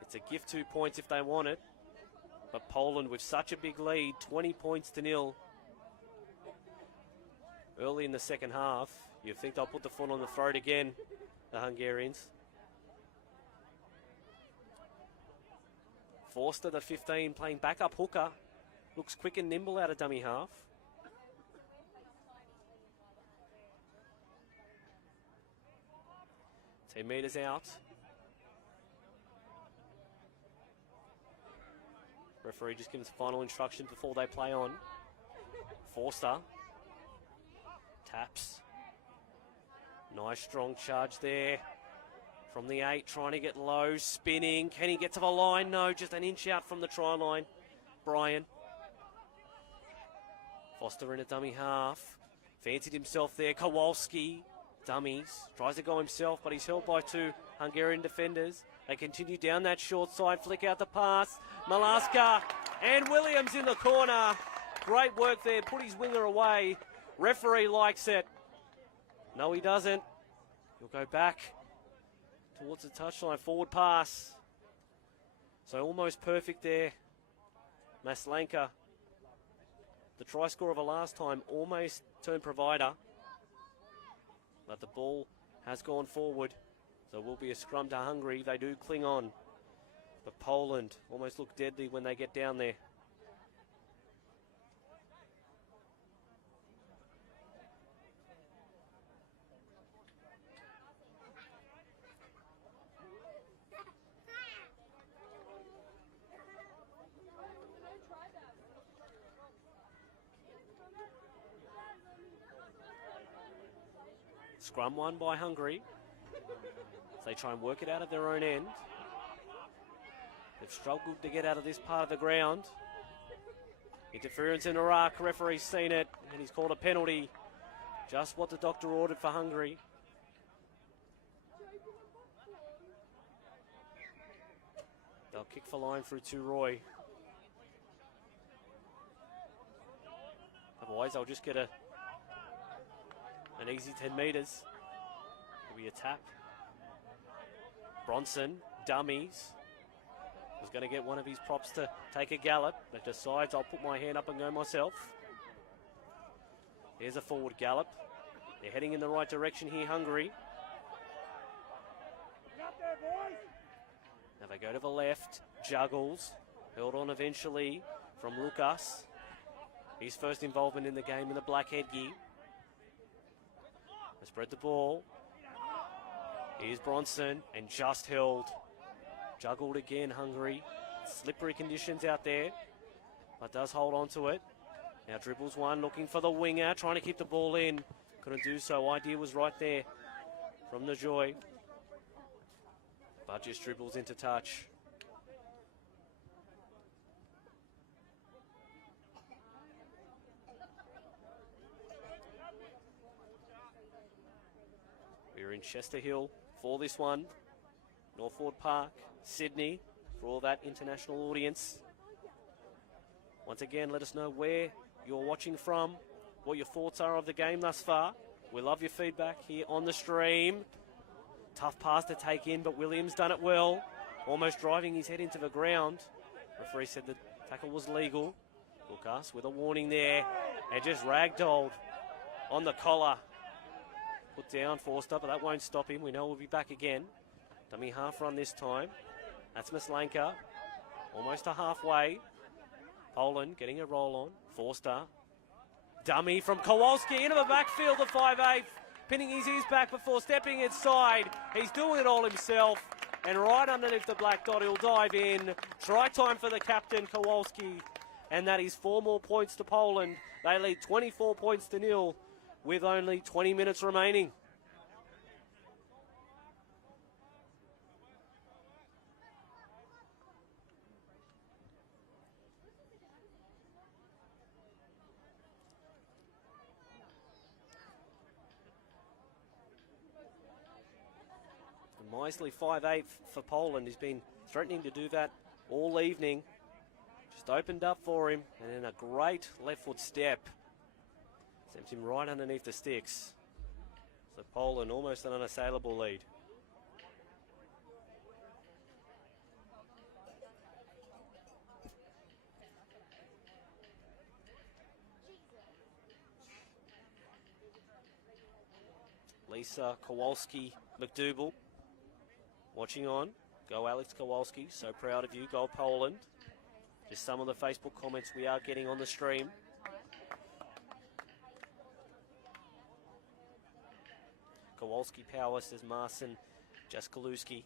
It's a gift 2 points if they want it. But Poland with such a big lead, 20 points to 0. Early in the second half, you think they'll put the foot on the throat again, the Hungarians. Forster, the 15, playing backup hooker. Looks quick and nimble out of dummy half. Ten metres out. Referee just gives final instruction before they play on. Forster. Taps. Nice strong charge there. From the 8, trying to get low, spinning. Can he get to the line? No, just an inch out from the try line. Brian. Foster in a dummy half. Fancied himself there. Kowalski. Dummies. Tries to go himself, but he's held by 2 Hungarian defenders. They continue down that short side. Flick out the pass. Malaska and Williams in the corner. Great work there. Put his winger away. Referee likes it. No, he doesn't. He'll go back towards the touchline. Forward pass. So almost perfect there. Maslanka. The try scorer of the last time almost turned provider. But the ball has gone forward. So it will be a scrum to Hungary. They do cling on. But Poland almost look deadly when they get down there. Scrum won by Hungary. They try and work it out of their own end. They've struggled to get out of this part of the ground. Interference in Iraq. Referee's seen it and he's called a penalty. Just what the doctor ordered for Hungary. They'll kick for line through to Roy. Otherwise, they'll just get an easy 10 metres. It'll be a tap. Bronson, dummies. Was going to get one of his props to take a gallop, but decides I'll put my hand up and go myself. There's a forward gallop. They're heading in the right direction here, Hungary. Now they go to the left. Juggles. Held on eventually from Lucas. His first involvement in the game in the black headgear. They spread the ball. Here's Bronson and just held. Juggled again, Hungary. Slippery conditions out there, but does hold on to it. Now dribbles one, looking for the winger, trying to keep the ball in. Couldn't do so. Idea was right there from the Joy. But just dribbles into touch. We're in Chester Hill for this one. Northwood Park, Sydney, for all that international audience. Once again, let us know where you're watching from, what your thoughts are of the game thus far. We love your feedback here on the stream. Tough pass to take in, but Williams done it well. Almost driving his head into the ground. Referee said the tackle was legal. Lucas with a warning there, and just ragdolled on the collar. Put down Forster, but that won't stop him. We know we'll be back again. Dummy half run this time. That's Maslanka. Almost to halfway. Poland getting a roll on. Forster. Dummy from Kowalski into the backfield, the 5'8", pinning his ears back before stepping inside. He's doing it all himself. And right underneath the black dot, he'll dive in. Try time for the captain, Kowalski. And that is 4 more points to Poland. They lead 24 points to 0 with only 20 minutes remaining. Misley 5'8" for Poland. He's been threatening to do that all evening. Just opened up for him, and then a great left foot step. Sent him right underneath the sticks. So Poland almost an unassailable lead. Lisa, Kowalski, McDougal. Watching on. Go Alex Kowalski. So proud of you. Go Poland. Just some of the Facebook comments we are getting on the stream. Kowalski power, says Marcin Jaskalewski.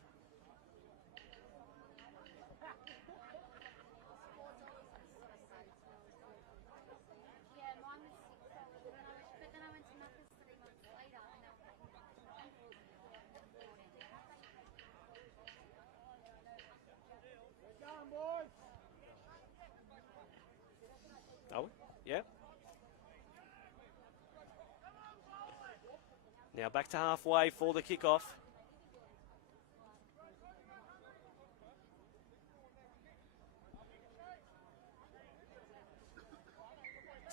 Oh, yeah. Now back to halfway for the kickoff.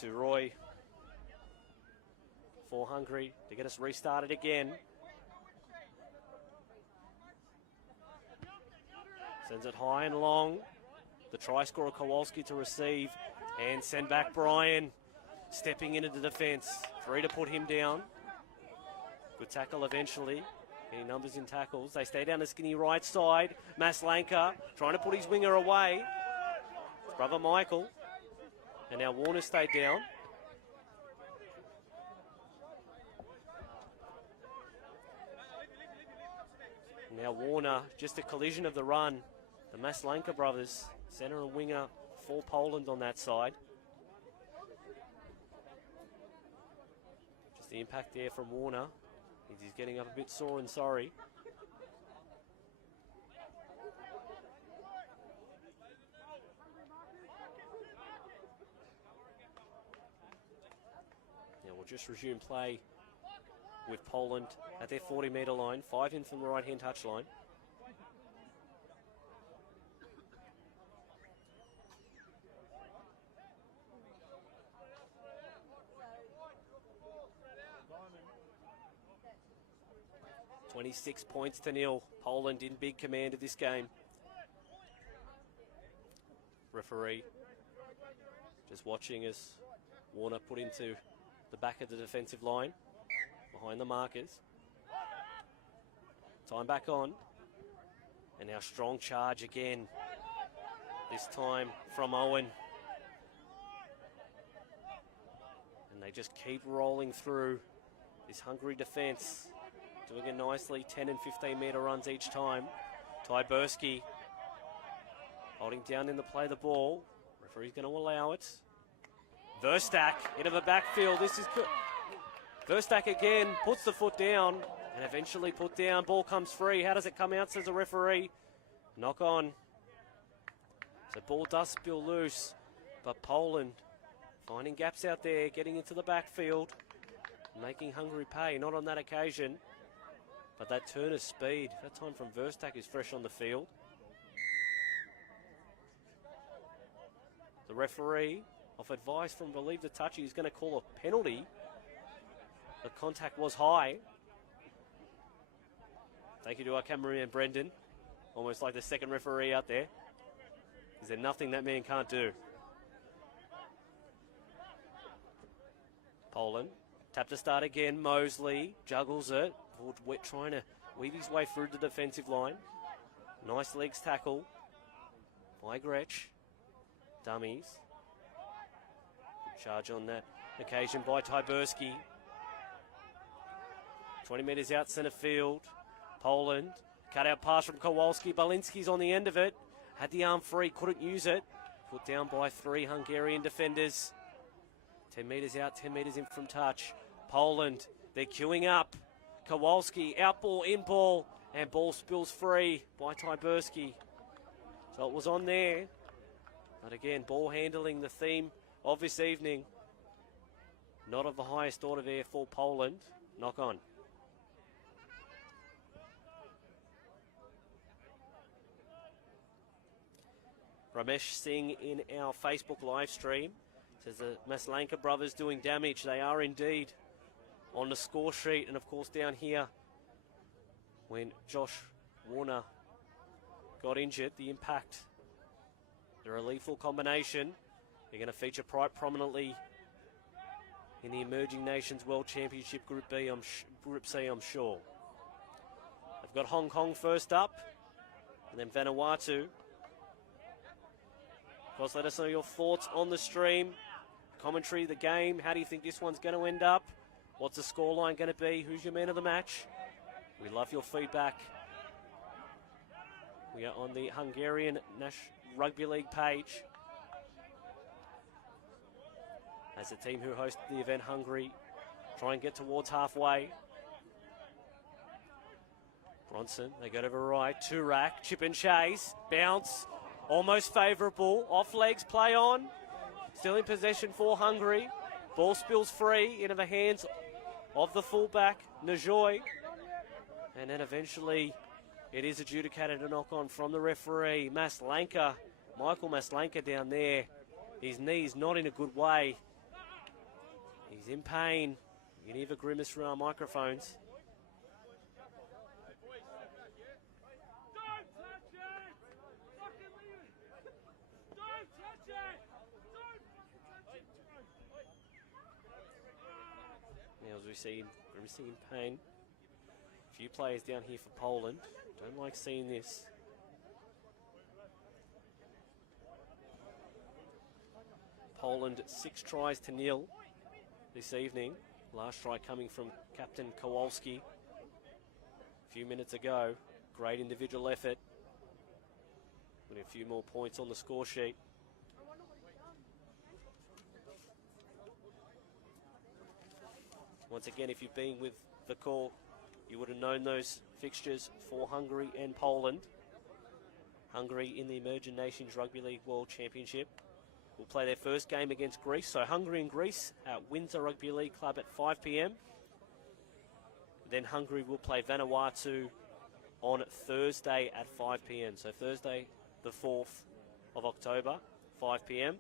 To Roy for Hungary to get us restarted again. Sends it high and long. The try scorer Kowalski to receive and send back Brian. Stepping into the defence. 3 to put him down. Good tackle eventually. Any numbers in tackles. They stay down the skinny right side. Maslanka trying to put his winger away. His brother Michael. And now Warner stayed down. Now Warner, just a collision of the run. The Maslanka brothers, centre and winger for Poland on that side. Just the impact there from Warner. He's getting up a bit sore and sorry. Now we'll just resume play with Poland at their 40-metre line. 5 in from the right-hand touch line. $26-0. Poland in big command of this game. Referee just watching as Warner put into the back of the defensive line, behind the markers. Time back on. And now strong charge again. This time from Owen. And they just keep rolling through this Hungary defence. Doing it nicely, 10 and 15 metre runs each time. Tyburski holding down in the play the ball. Referee's going to allow it. Verstak into the backfield. This is good. Verstak again puts the foot down and eventually put down. Ball comes free. How does it come out, says the referee? Knock on. So ball does spill loose, but Poland finding gaps out there, getting into the backfield, making Hungary pay. Not on that occasion. But that turn of speed, that time from Verstak is fresh on the field. The referee, off advice from Relieve the Touchy, he's going to call a penalty. The contact was high. Thank you to our cameraman Brendan. Almost like the second referee out there. Is there nothing that man can't do? Poland Tap to start again. Mosley juggles it. Trying to weave his way through the defensive line. Nice legs tackle by Gretsch. Dummies. Charge on that occasion by Tyberski. 20 metres out centre field. Poland. Cut out pass from Kowalski. Balinski's on the end of it. Had the arm free, couldn't use it. Put down by 3 Hungarian defenders. 10 metres out, 10 metres in from touch. Poland, they're queuing up. Kowalski, out ball, in ball, and ball spills free by Tyberski. So it was on there. But again, ball handling, the theme of this evening. Not of the highest order there for Poland. Knock on. Ramesh Singh in our Facebook live stream says the Maslanka brothers doing damage. They are indeed on the score sheet. And of course down here, when Josh Warner got injured, the impact, they're a lethal combination. They're going to feature quite prominently in the Emerging Nations World Championship Group B, Group C, I'm sure. They've got Hong Kong first up, and then Vanuatu. Of course, let us know your thoughts on the stream. Commentary, the game. How do you think this one's going to end up? What's the scoreline going to be? Who's your man of the match? We love your feedback. We are on the Hungarian Rugby League page. As the team who hosted the event, Hungary, try and get towards halfway. Bronson, they go to the right. Turak, chip and chase, bounce. Almost favourable. Off legs, play on. Still in possession for Hungary. Ball spills free into the hands of the fullback, Najoy. And then eventually it is adjudicated a knock-on from the referee. Maslanka, Michael Maslanka down there. His knee's not in a good way. He's in pain. You can hear the grimace through our microphones. Now as we see grimacing in pain. A few players down here for Poland. Don't like seeing this. Poland 6 tries to 0 this evening. Last try coming from Captain Kowalski a few minutes ago. Great individual effort. Putting a few more points on the score sheet. Once again, if you've been with the call, you would have known those fixtures for Hungary and Poland. Hungary in the Emerging Nations Rugby League World Championship will play their first game against Greece. So Hungary and Greece at Windsor Rugby League Club at 5 p.m. Then Hungary will play Vanuatu on Thursday at 5 p.m. So Thursday, the 4th of October, 5 p.m.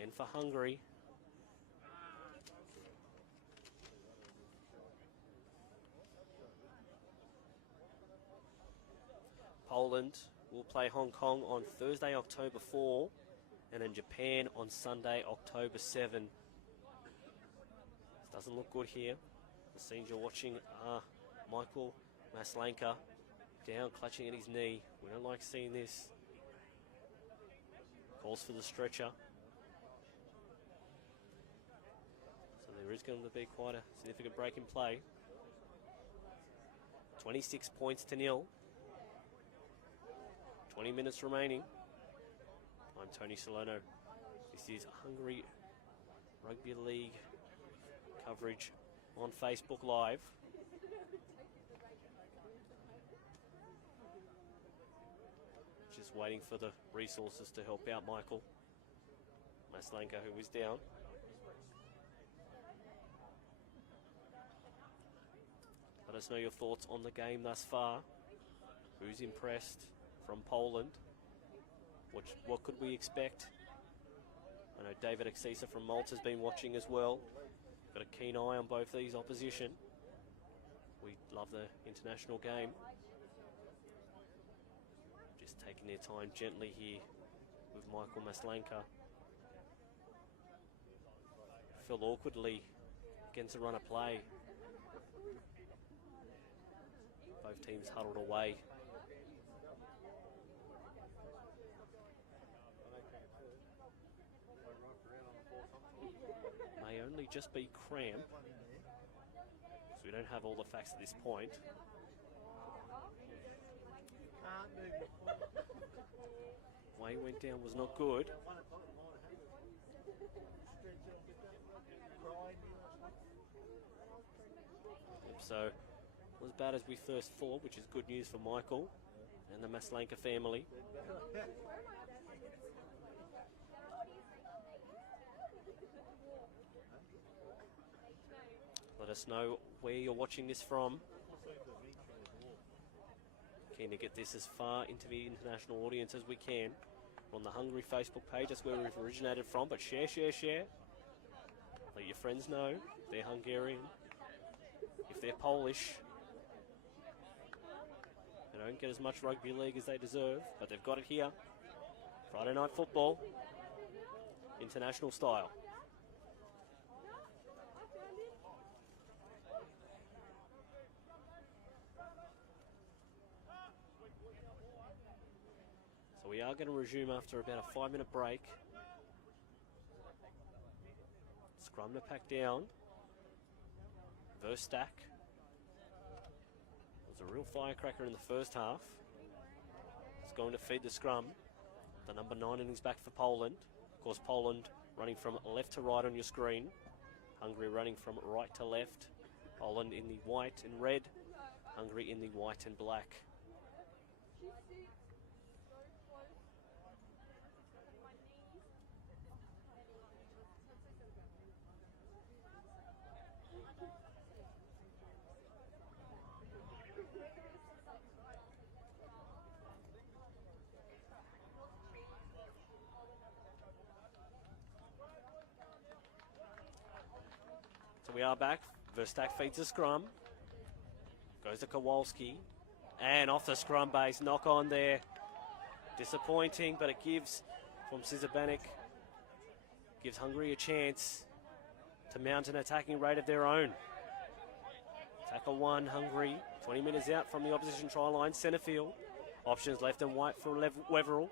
And for Hungary, Poland will play Hong Kong on Thursday, October 4, and then Japan on Sunday, October 7. This doesn't look good here. The scenes you're watching are Michael Maslanka down, clutching at his knee. We don't like seeing this. Calls for the stretcher. So there is going to be quite a significant break in play. 26 points to 0. 20 minutes remaining. I'm Tony Salerno. This is Hungary Rugby League coverage on Facebook Live. Just waiting for the resources to help out Michael Maslanka, who is down. Let us know your thoughts on the game thus far. Who's impressed from Poland? What could we expect? I know David XIII from Malta has been watching as well. Got a keen eye on both these opposition. We love the international game. Just taking their time gently here with Michael Maslanka. fell awkwardly against the run of play. Both teams huddled away. May only just be cramp, so we don't have all the facts at this point. Way went down was not good. So, not as bad as we first thought, which is good news for Michael and the Maslanka family. Let us know where you're watching this from. Keen to get this as far into the international audience as we can. We're on the Hungary Facebook page, that's where we've originated from, but share. Let your friends know if they're Hungarian, if they're Polish. They don't get as much rugby league as they deserve, but they've got it here. Friday night football, international style. So we are going to resume after about a 5-minute break. Scrum to pack down. Verstack. It was a real firecracker in the first half. It's going to feed the scrum. The number 9 innings back for Poland. Of course, Poland running from left to right on your screen. Hungary running from right to left. Poland in the white and red. Hungary in the white and black. So we are back. Verstack feeds the scrum. Goes to Kowalski. And off the scrum base. Knock on there. Disappointing, but it gives from Stalemate. Gives Hungary a chance to mount an attacking rate of their own. Tackle 1, Hungary. 20 metres out from the opposition try line. Centre field. Options left and right for Weverill.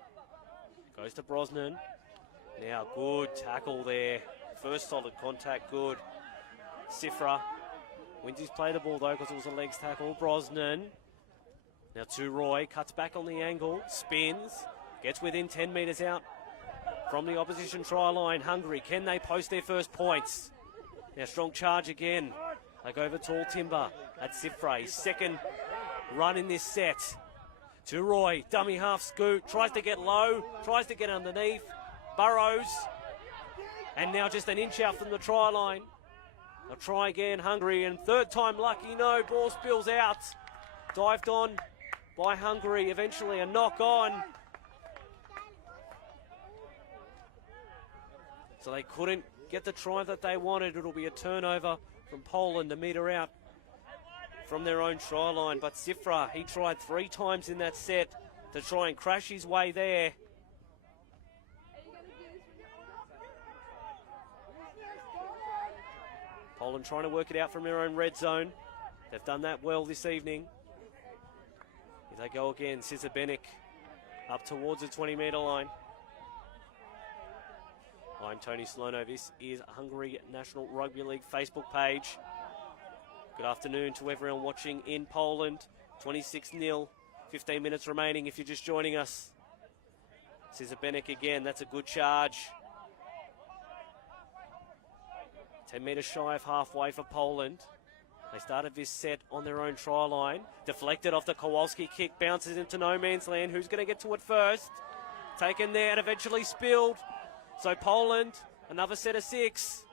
Goes to Brosnan. Now good tackle there. First solid contact, good. Sifra wins his play the ball though because it was a legs tackle. Brosnan. Now to Roy, cuts back on the angle, spins, gets within 10 metres out from the opposition try line. Hungary, can they post their first points? Now strong charge again. They go over tall timber at Sifra. His second run in this set. To Roy, dummy half scoot, tries to get low, tries to get underneath, burrows, and now just an inch out from the try line. They'll try again, Hungary, and third time lucky, no, ball spills out. Dived on by Hungary, eventually a knock on. So they couldn't get the try that they wanted. It'll be a turnover from Poland, a metre out from their own try line. But Sifra, he tried 3 times in that set to try and crash his way there. Poland trying to work it out from their own red zone. They've done that well this evening. Here they go again. Stalemate up towards the 20-metre line. I'm Tony Salono. This is Hungary National Rugby League Facebook page. Good afternoon to everyone watching in Poland. 26-0, 15 minutes remaining if you're just joining us. Stalemate again, that's a good charge. 10 metres shy of halfway for Poland. They started this set on their own try line. Deflected off the Kowalski kick, bounces into no man's land. Who's going to get to it first? Taken there and eventually spilled. So Poland, another set of 6.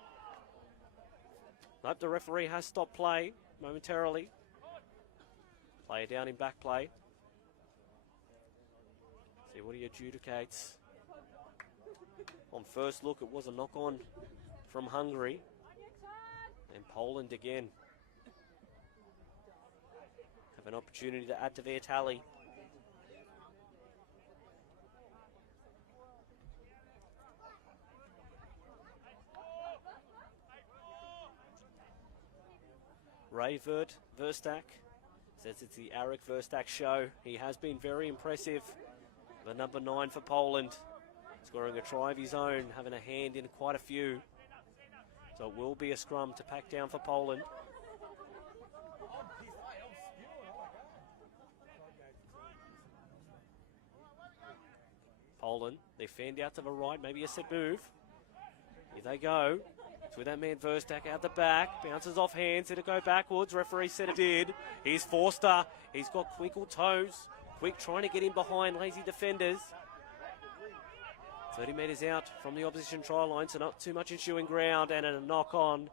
Nope, the referee has stopped play momentarily. Player down in back play. See what he adjudicates. On first look, it was a knock on from Hungary. And Poland again have an opportunity to add to their tally. Ray Verstak says it's the Arik Verstak show. He has been very impressive. The number 9 for Poland, scoring a try of his own, having a hand in quite a few. So it will be a scrum to pack down for Poland. Poland, they fanned out to the right, maybe a set move. Here they go. It's with that man Verstak out the back. Bounces off hands, it'll go backwards. Referee said it did. Here's Forster. He's got twinkle toes. Quick trying to get in behind lazy defenders. 30 metres out from the opposition try line, so not too much ensuing ground, and a knock on.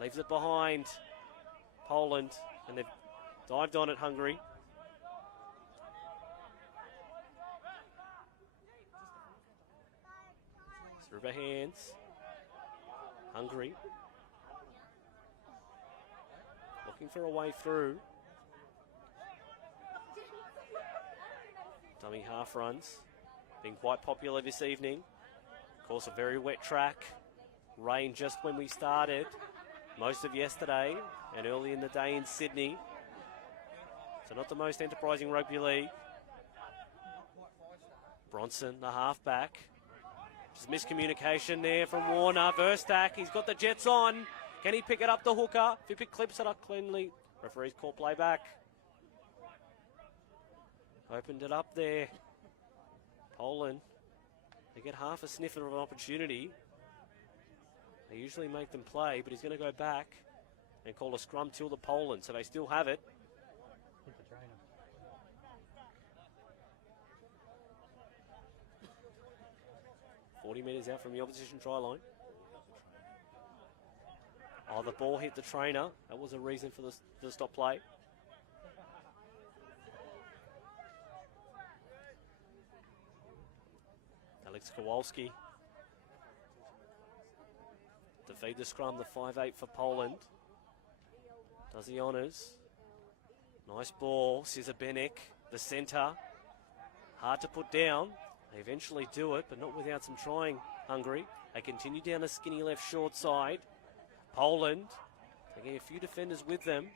Leaves it behind Poland, and they've dived on it, Hungary. Through the hands. Hungary. Looking for a way through. Dummy half runs. Been quite popular this evening. Of course, a very wet track. Rain just when we started. Most of yesterday and early in the day in Sydney. So not the most enterprising rugby league. Bronson, the halfback. Just miscommunication there from Warner. Verstak, he's got the Jets on. Can he pick it up the hooker? If he clips it up cleanly, referee's call play back. Opened it up there. Poland, they get half a sniff of an opportunity. They usually make them play, but he's going to go back and call a scrum till the Poland, so they still have it. 40 metres out from the opposition try line. Oh, the ball hit the trainer. That was a reason for the stop play. Alex Kowalski to feed the scrum, the 5-8 for Poland. Does the honours. Nice ball, Cesar Benek, the centre. Hard to put down. They eventually do it, but not without some trying, Hungary. They continue down the skinny left short side. Poland, taking a few defenders with them.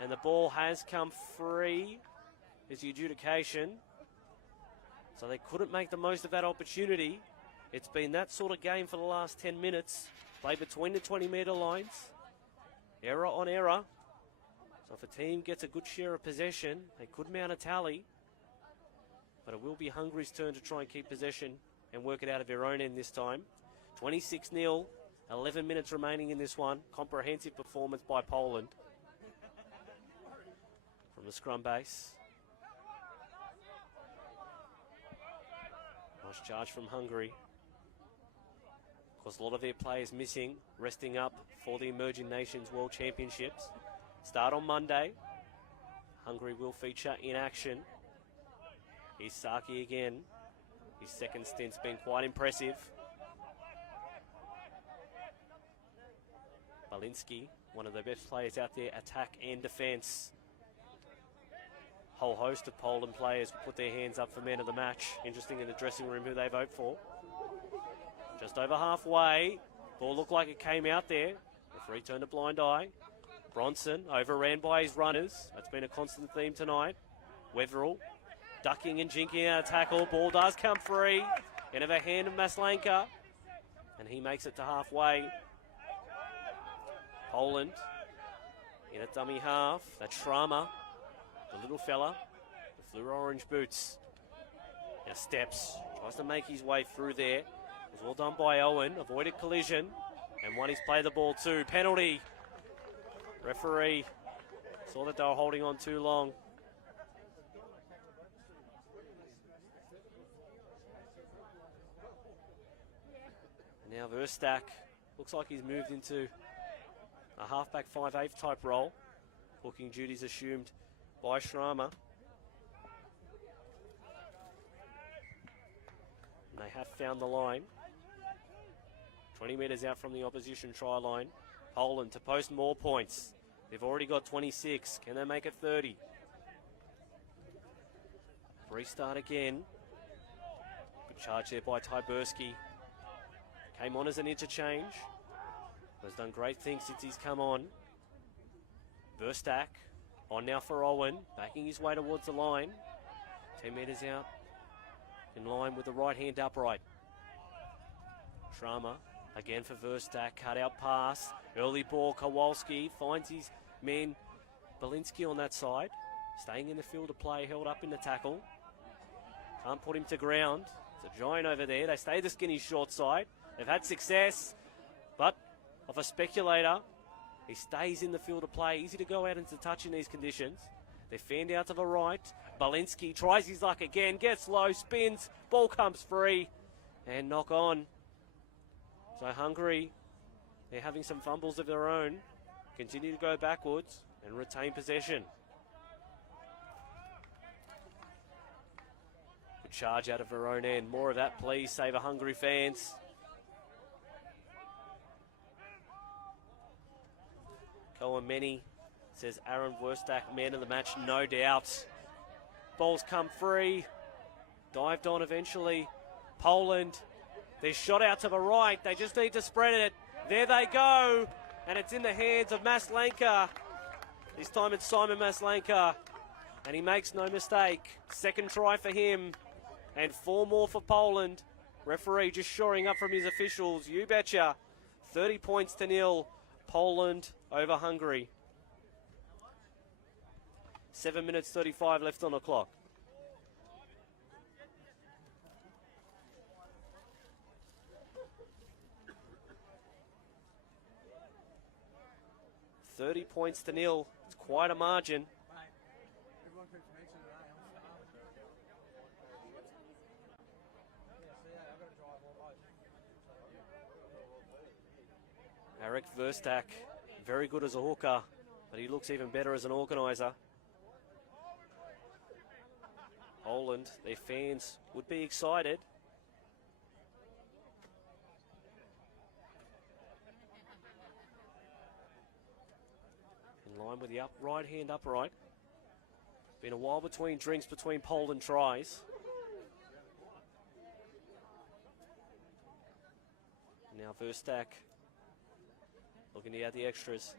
And the ball has come free, is the adjudication. So they couldn't make the most of that opportunity. It's been that sort of game for the last 10 minutes. Play between the 20-metre lines. Error on error. So if a team gets a good share of possession, they could mount a tally. But it will be Hungary's turn to try and keep possession and work it out of their own end this time. 26-0, 11 minutes remaining in this one. Comprehensive performance by Poland. From the scrum base. Nice charge from Hungary. Of course, a lot of their players missing, resting up for the Emerging Nations World Championships. Start on Monday. Hungary will feature in action. Here's Saki again. His second stint's been quite impressive. Balinski, one of the best players out there, attack and defence. Whole host of Poland players will put their hands up for man of the match. Interesting in the dressing room who they vote for. Just over halfway. Ball looked like it came out there. Referee turned a blind eye. Bronson overran by his runners. That's been a constant theme tonight. Wetherill ducking and jinking out a tackle. Ball does come free. Into the hand of Maslanka. And he makes it to halfway. Poland in a dummy half. That's Schramer, the little fella, the fluoro orange boots. Now steps, tries to make his way through there. It was well done by Owen, avoided collision, and won his play the ball too. Penalty. Referee saw that they were holding on too long. Now Verstak looks like he's moved into a halfback 5-8 type role. Booking duties assumed by Schramer. And they have found the line. 20 metres out from the opposition try line. Poland to post more points. They've already got 26. Can they make it 30? Restart again. Good charge there by Tyberski. Came on as an interchange. Has done great things since he's come on. Verstak on now for Owen, backing his way towards the line. 10 metres out, in line with the right-hand upright. Sharma again for Verstak, cut out pass. Early ball, Kowalski finds his man, Belinsky on that side. Staying in the field of play, held up in the tackle. Can't put him to ground. It's a giant over there. They stay the skinny short side. They've had success, but of a speculator, he stays in the field of play. Easy to go out into touch in these conditions. They're fanned out to the right. Belinsky tries his luck again, gets low, spins, ball comes free, and knock on. So Hungary, they're having some fumbles of their own. Continue to go backwards and retain possession. Good charge out of their own end. More of that, please, Save a Hungary fans. Cohen Many says Aaron Verstak, man of the match, no doubt. Balls come free. Dived on eventually. Poland. They're shot out to the right. They just need to spread it. There they go. And it's in the hands of Maslanka. This time it's Simon Maslanka. And he makes no mistake. Second try for him. And 4 more for Poland. Referee just shoring up from his officials. You betcha. 30 points to 0. Poland over Hungary. 7 minutes 35 left on the clock. $30 points to 0. It's quite a margin. Eric Verstak, very good as a hooker, but he looks even better as an organiser. Poland, their fans would be excited. In line with the right hand upright. Been a while between drinks between Poland tries. Now Verstak looking to add the extras.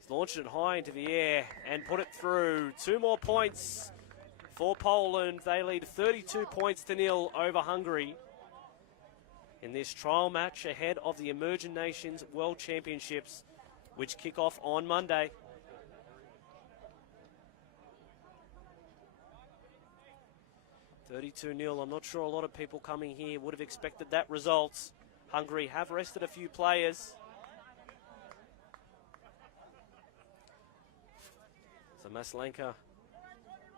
He's launched it high into the air and put it through. 2 more points for Poland. They lead 32 points to 0 over Hungary in this trial match ahead of the Emerging Nations World Championships, which kick off on Monday. $32-0. I'm not sure a lot of people coming here would have expected that result. Hungary have rested a few players. So Maslanka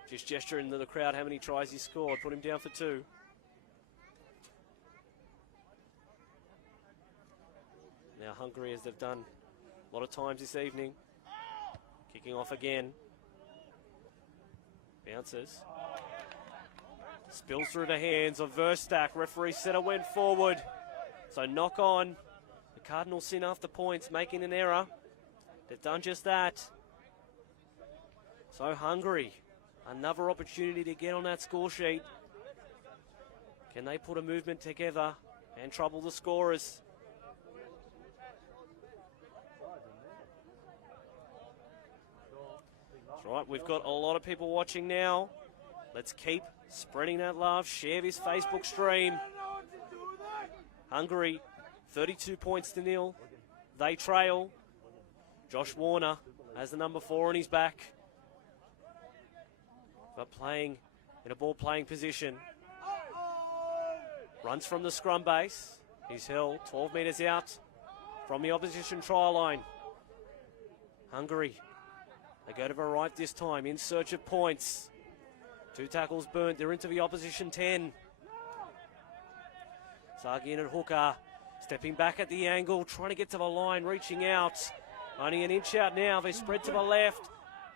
just gesturing to the crowd how many tries he scored. Put him down for 2. Now Hungary, as they've done a lot of times this evening, kicking off again. Bounces. Spills through the hands of Verstak. Referee said it went forward. So knock on. The Cardinals sin after points, making an error. They've done just that. So Hungary, another opportunity to get on that score sheet. Can they put a movement together and trouble the scorers? That's right, we've got a lot of people watching now. Let's keep spreading that love. Share this Facebook stream. Hungary, 32 points to 0. They trail. Josh Warner has the number 4 on his back, but playing in a ball-playing position. Runs from the scrum base. He's held 12 metres out from the opposition try line. Hungary, they go to the right this time in search of points. 2 tackles burnt. They're into the opposition 10. Sargin and Hooker stepping back at the angle, trying to get to the line, reaching out. Only an inch out now. They spread to the left.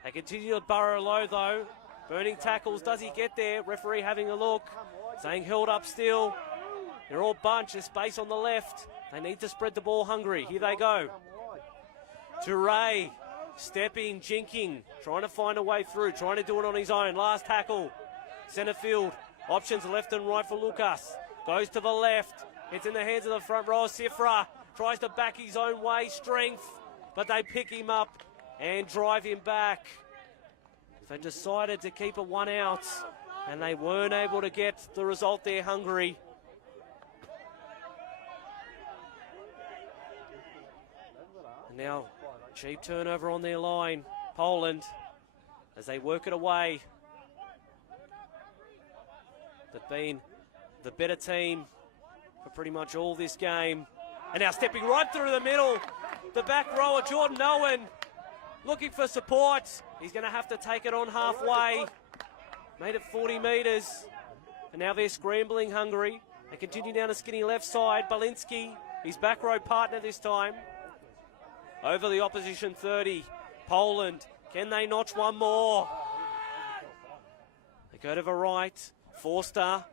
They continue to burrow low though. Burning tackles. Does he get there? Referee having a look. Saying held up still. They're all bunched. There's space on the left. They need to spread the ball. Hungry. Here they go. Toure. Stepping, jinking, trying to find a way through, trying to do it on his own. Last tackle, centre field, options left and right for Lucas. Goes to the left, It's in the hands of the front row. Sifra tries to back his own way, strength, but they pick him up and drive him back. They decided to keep a one out, and they weren't able to get the result there, Hungary. And now, cheap turnover on their line. Poland, as they work it away. They've been the better team for pretty much all this game. And now stepping right through the middle, the back rower, Jordan Owen, looking for support. He's going to have to take it on halfway. Made it 40 metres. And now they're scrambling, Hungary. They continue down the skinny left side. Balinski, his back row partner this time. Over the opposition 30. Poland, can they notch one more? They go to the right. Forster,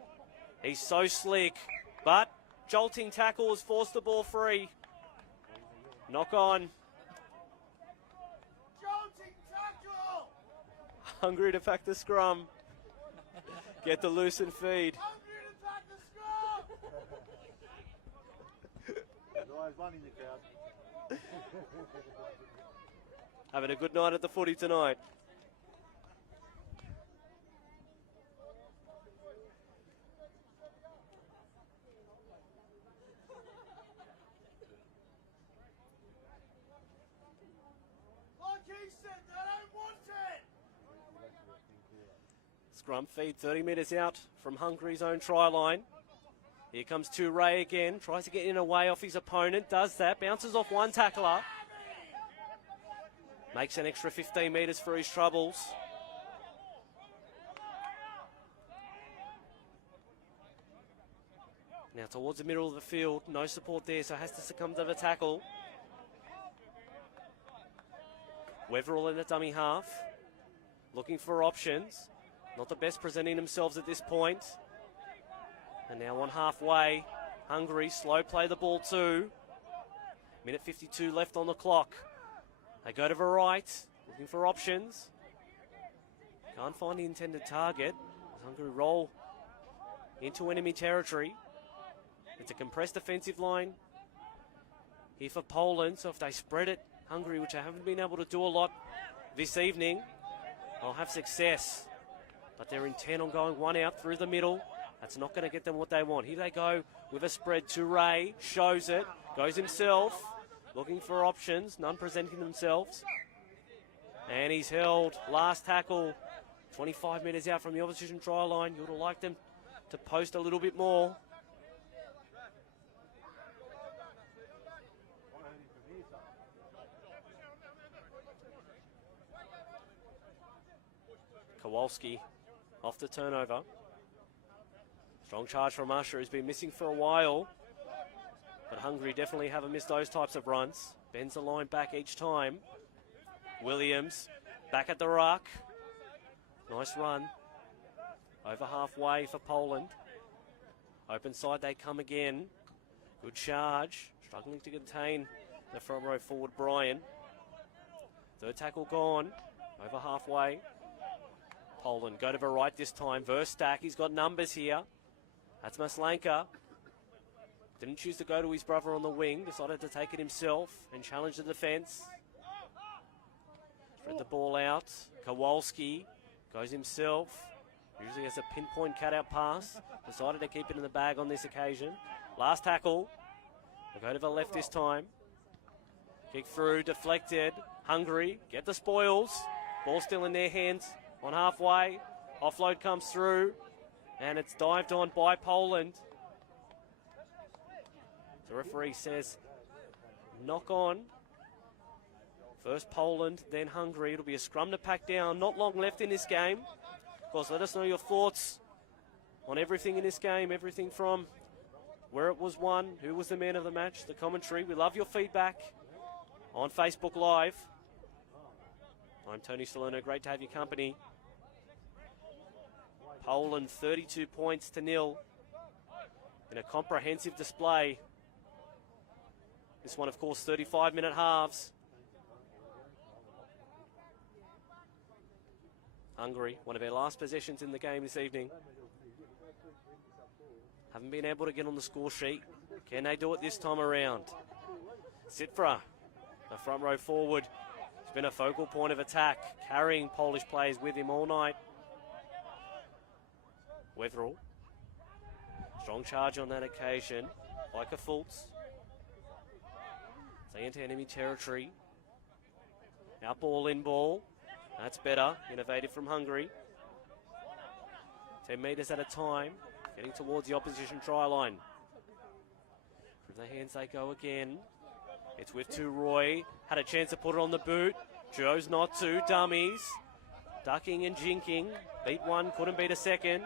he's so slick. But jolting tackle has forced the ball free. Knock on. Hungary to pack the scrum. Get the loose and feed. Having a good night at the footy tonight. Scrum feed 30 metres out from Hungary's own try line. Here comes Toure again, tries to get in away off his opponent, does that, bounces off one tackler. Makes an extra 15 metres for his troubles. Now towards the middle of the field, no support there, so has to succumb to the tackle. Weverall in the dummy half, looking for options. Not the best presenting themselves at this point. And now on halfway, Hungary slow play the ball too. Minute 52 left on the clock. They go to the right, looking for options. Can't find the intended target. Hungary roll into enemy territory. It's a compressed defensive line here for Poland. So if they spread it, Hungary, which they haven't been able to do a lot this evening, they'll have success. But they're intent on going one out through the middle. That's not going to get them what they want. Here they go with a spread. Toure shows it, goes himself, looking for options, none presenting themselves. And he's held. Last tackle, 25 metres out from the opposition try line. You would have liked them to post a little bit more. Kowalski off the turnover. Strong charge from Usher, who's been missing for a while. But Hungary definitely haven't missed those types of runs. Bends the line back each time. Williams back at the ruck. Nice run. Over halfway for Poland. Open side they come again. Good charge. Struggling to contain the front row forward, Brian. Third tackle gone. Over halfway. Poland go to the right this time. Verstak, he's got numbers here. That's Maslanka. Didn't choose to go to his brother on the wing. Decided to take it himself and challenge the defence. Spread the ball out. Kowalski goes himself. Usually has a pinpoint cutout pass. Decided to keep it in the bag on this occasion. Last tackle. We'll go to the left this time. Kick through, deflected. Hungary get the spoils. Ball still in their hands. On halfway, offload comes through, and it's dived on by Poland. The referee says knock on. First Poland, then Hungary. It'll be a scrum to pack down. Not long left in this game. Of course, let us know your thoughts on everything in this game, everything from where it was won, who was the man of the match, the commentary. We love your feedback on Facebook Live. I'm Tony Salerno. Great to have your company. Poland 32 points to 0 in a comprehensive display. This one, of course, 35-minute halves. Hungary, one of their last possessions in the game this evening. Haven't been able to get on the score sheet. Can they do it this time around? Sitfra, the front row forward, has been a focal point of attack, carrying Polish players with him all night. Wetherell, strong charge on that occasion, like a Fultz. They into enemy territory. Out ball, in ball. That's better. Innovative from Hungary. 10 metres at a time. Getting towards the opposition try line. From the hands they go again. It's with two Roy. Had a chance to put it on the boot. Chose not to. Dummies. Ducking and jinking. Beat one, couldn't beat a second.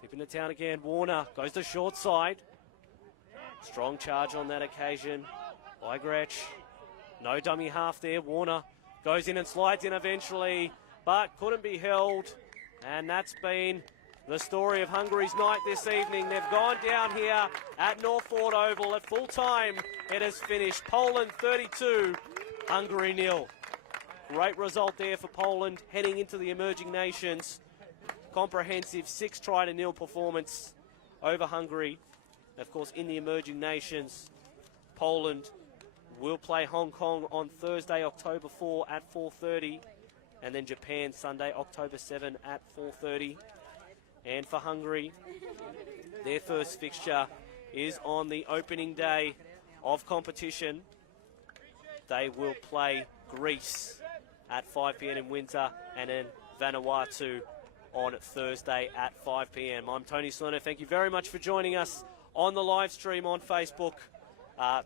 Tipping the town again. Warner goes to short side. Strong charge on that occasion by Gretsch. No dummy half there. Warner goes in and slides in eventually, but couldn't be held. And that's been the story of Hungary's night this evening. They've gone down here at Northford Oval at full time. It has finished Poland 32, Hungary 0. Great result there for Poland heading into the emerging nations. Comprehensive 6-0 performance over Hungary. Of course, in the emerging nations, Poland will play Hong Kong on Thursday, October 4 at 4:30, and then Japan Sunday, October 7 at 4:30. And for Hungary, their first fixture is on the opening day of competition. They will play Greece at 5 p.m. in Windsor, and then Vanuatu on Thursday at 5 p.m. I'm Tony Salerno. Thank you very much for joining us on the live stream on Facebook.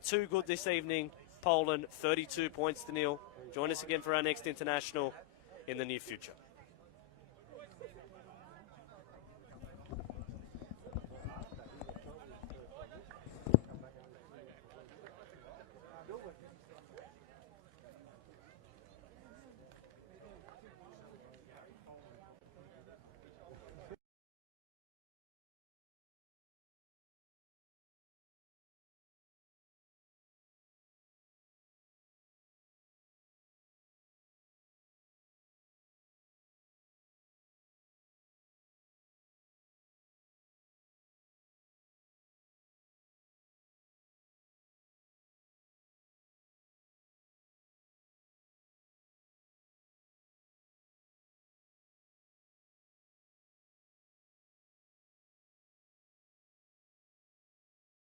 Too good this evening. Poland 32 points to 0. Join us again for our next international in the near future.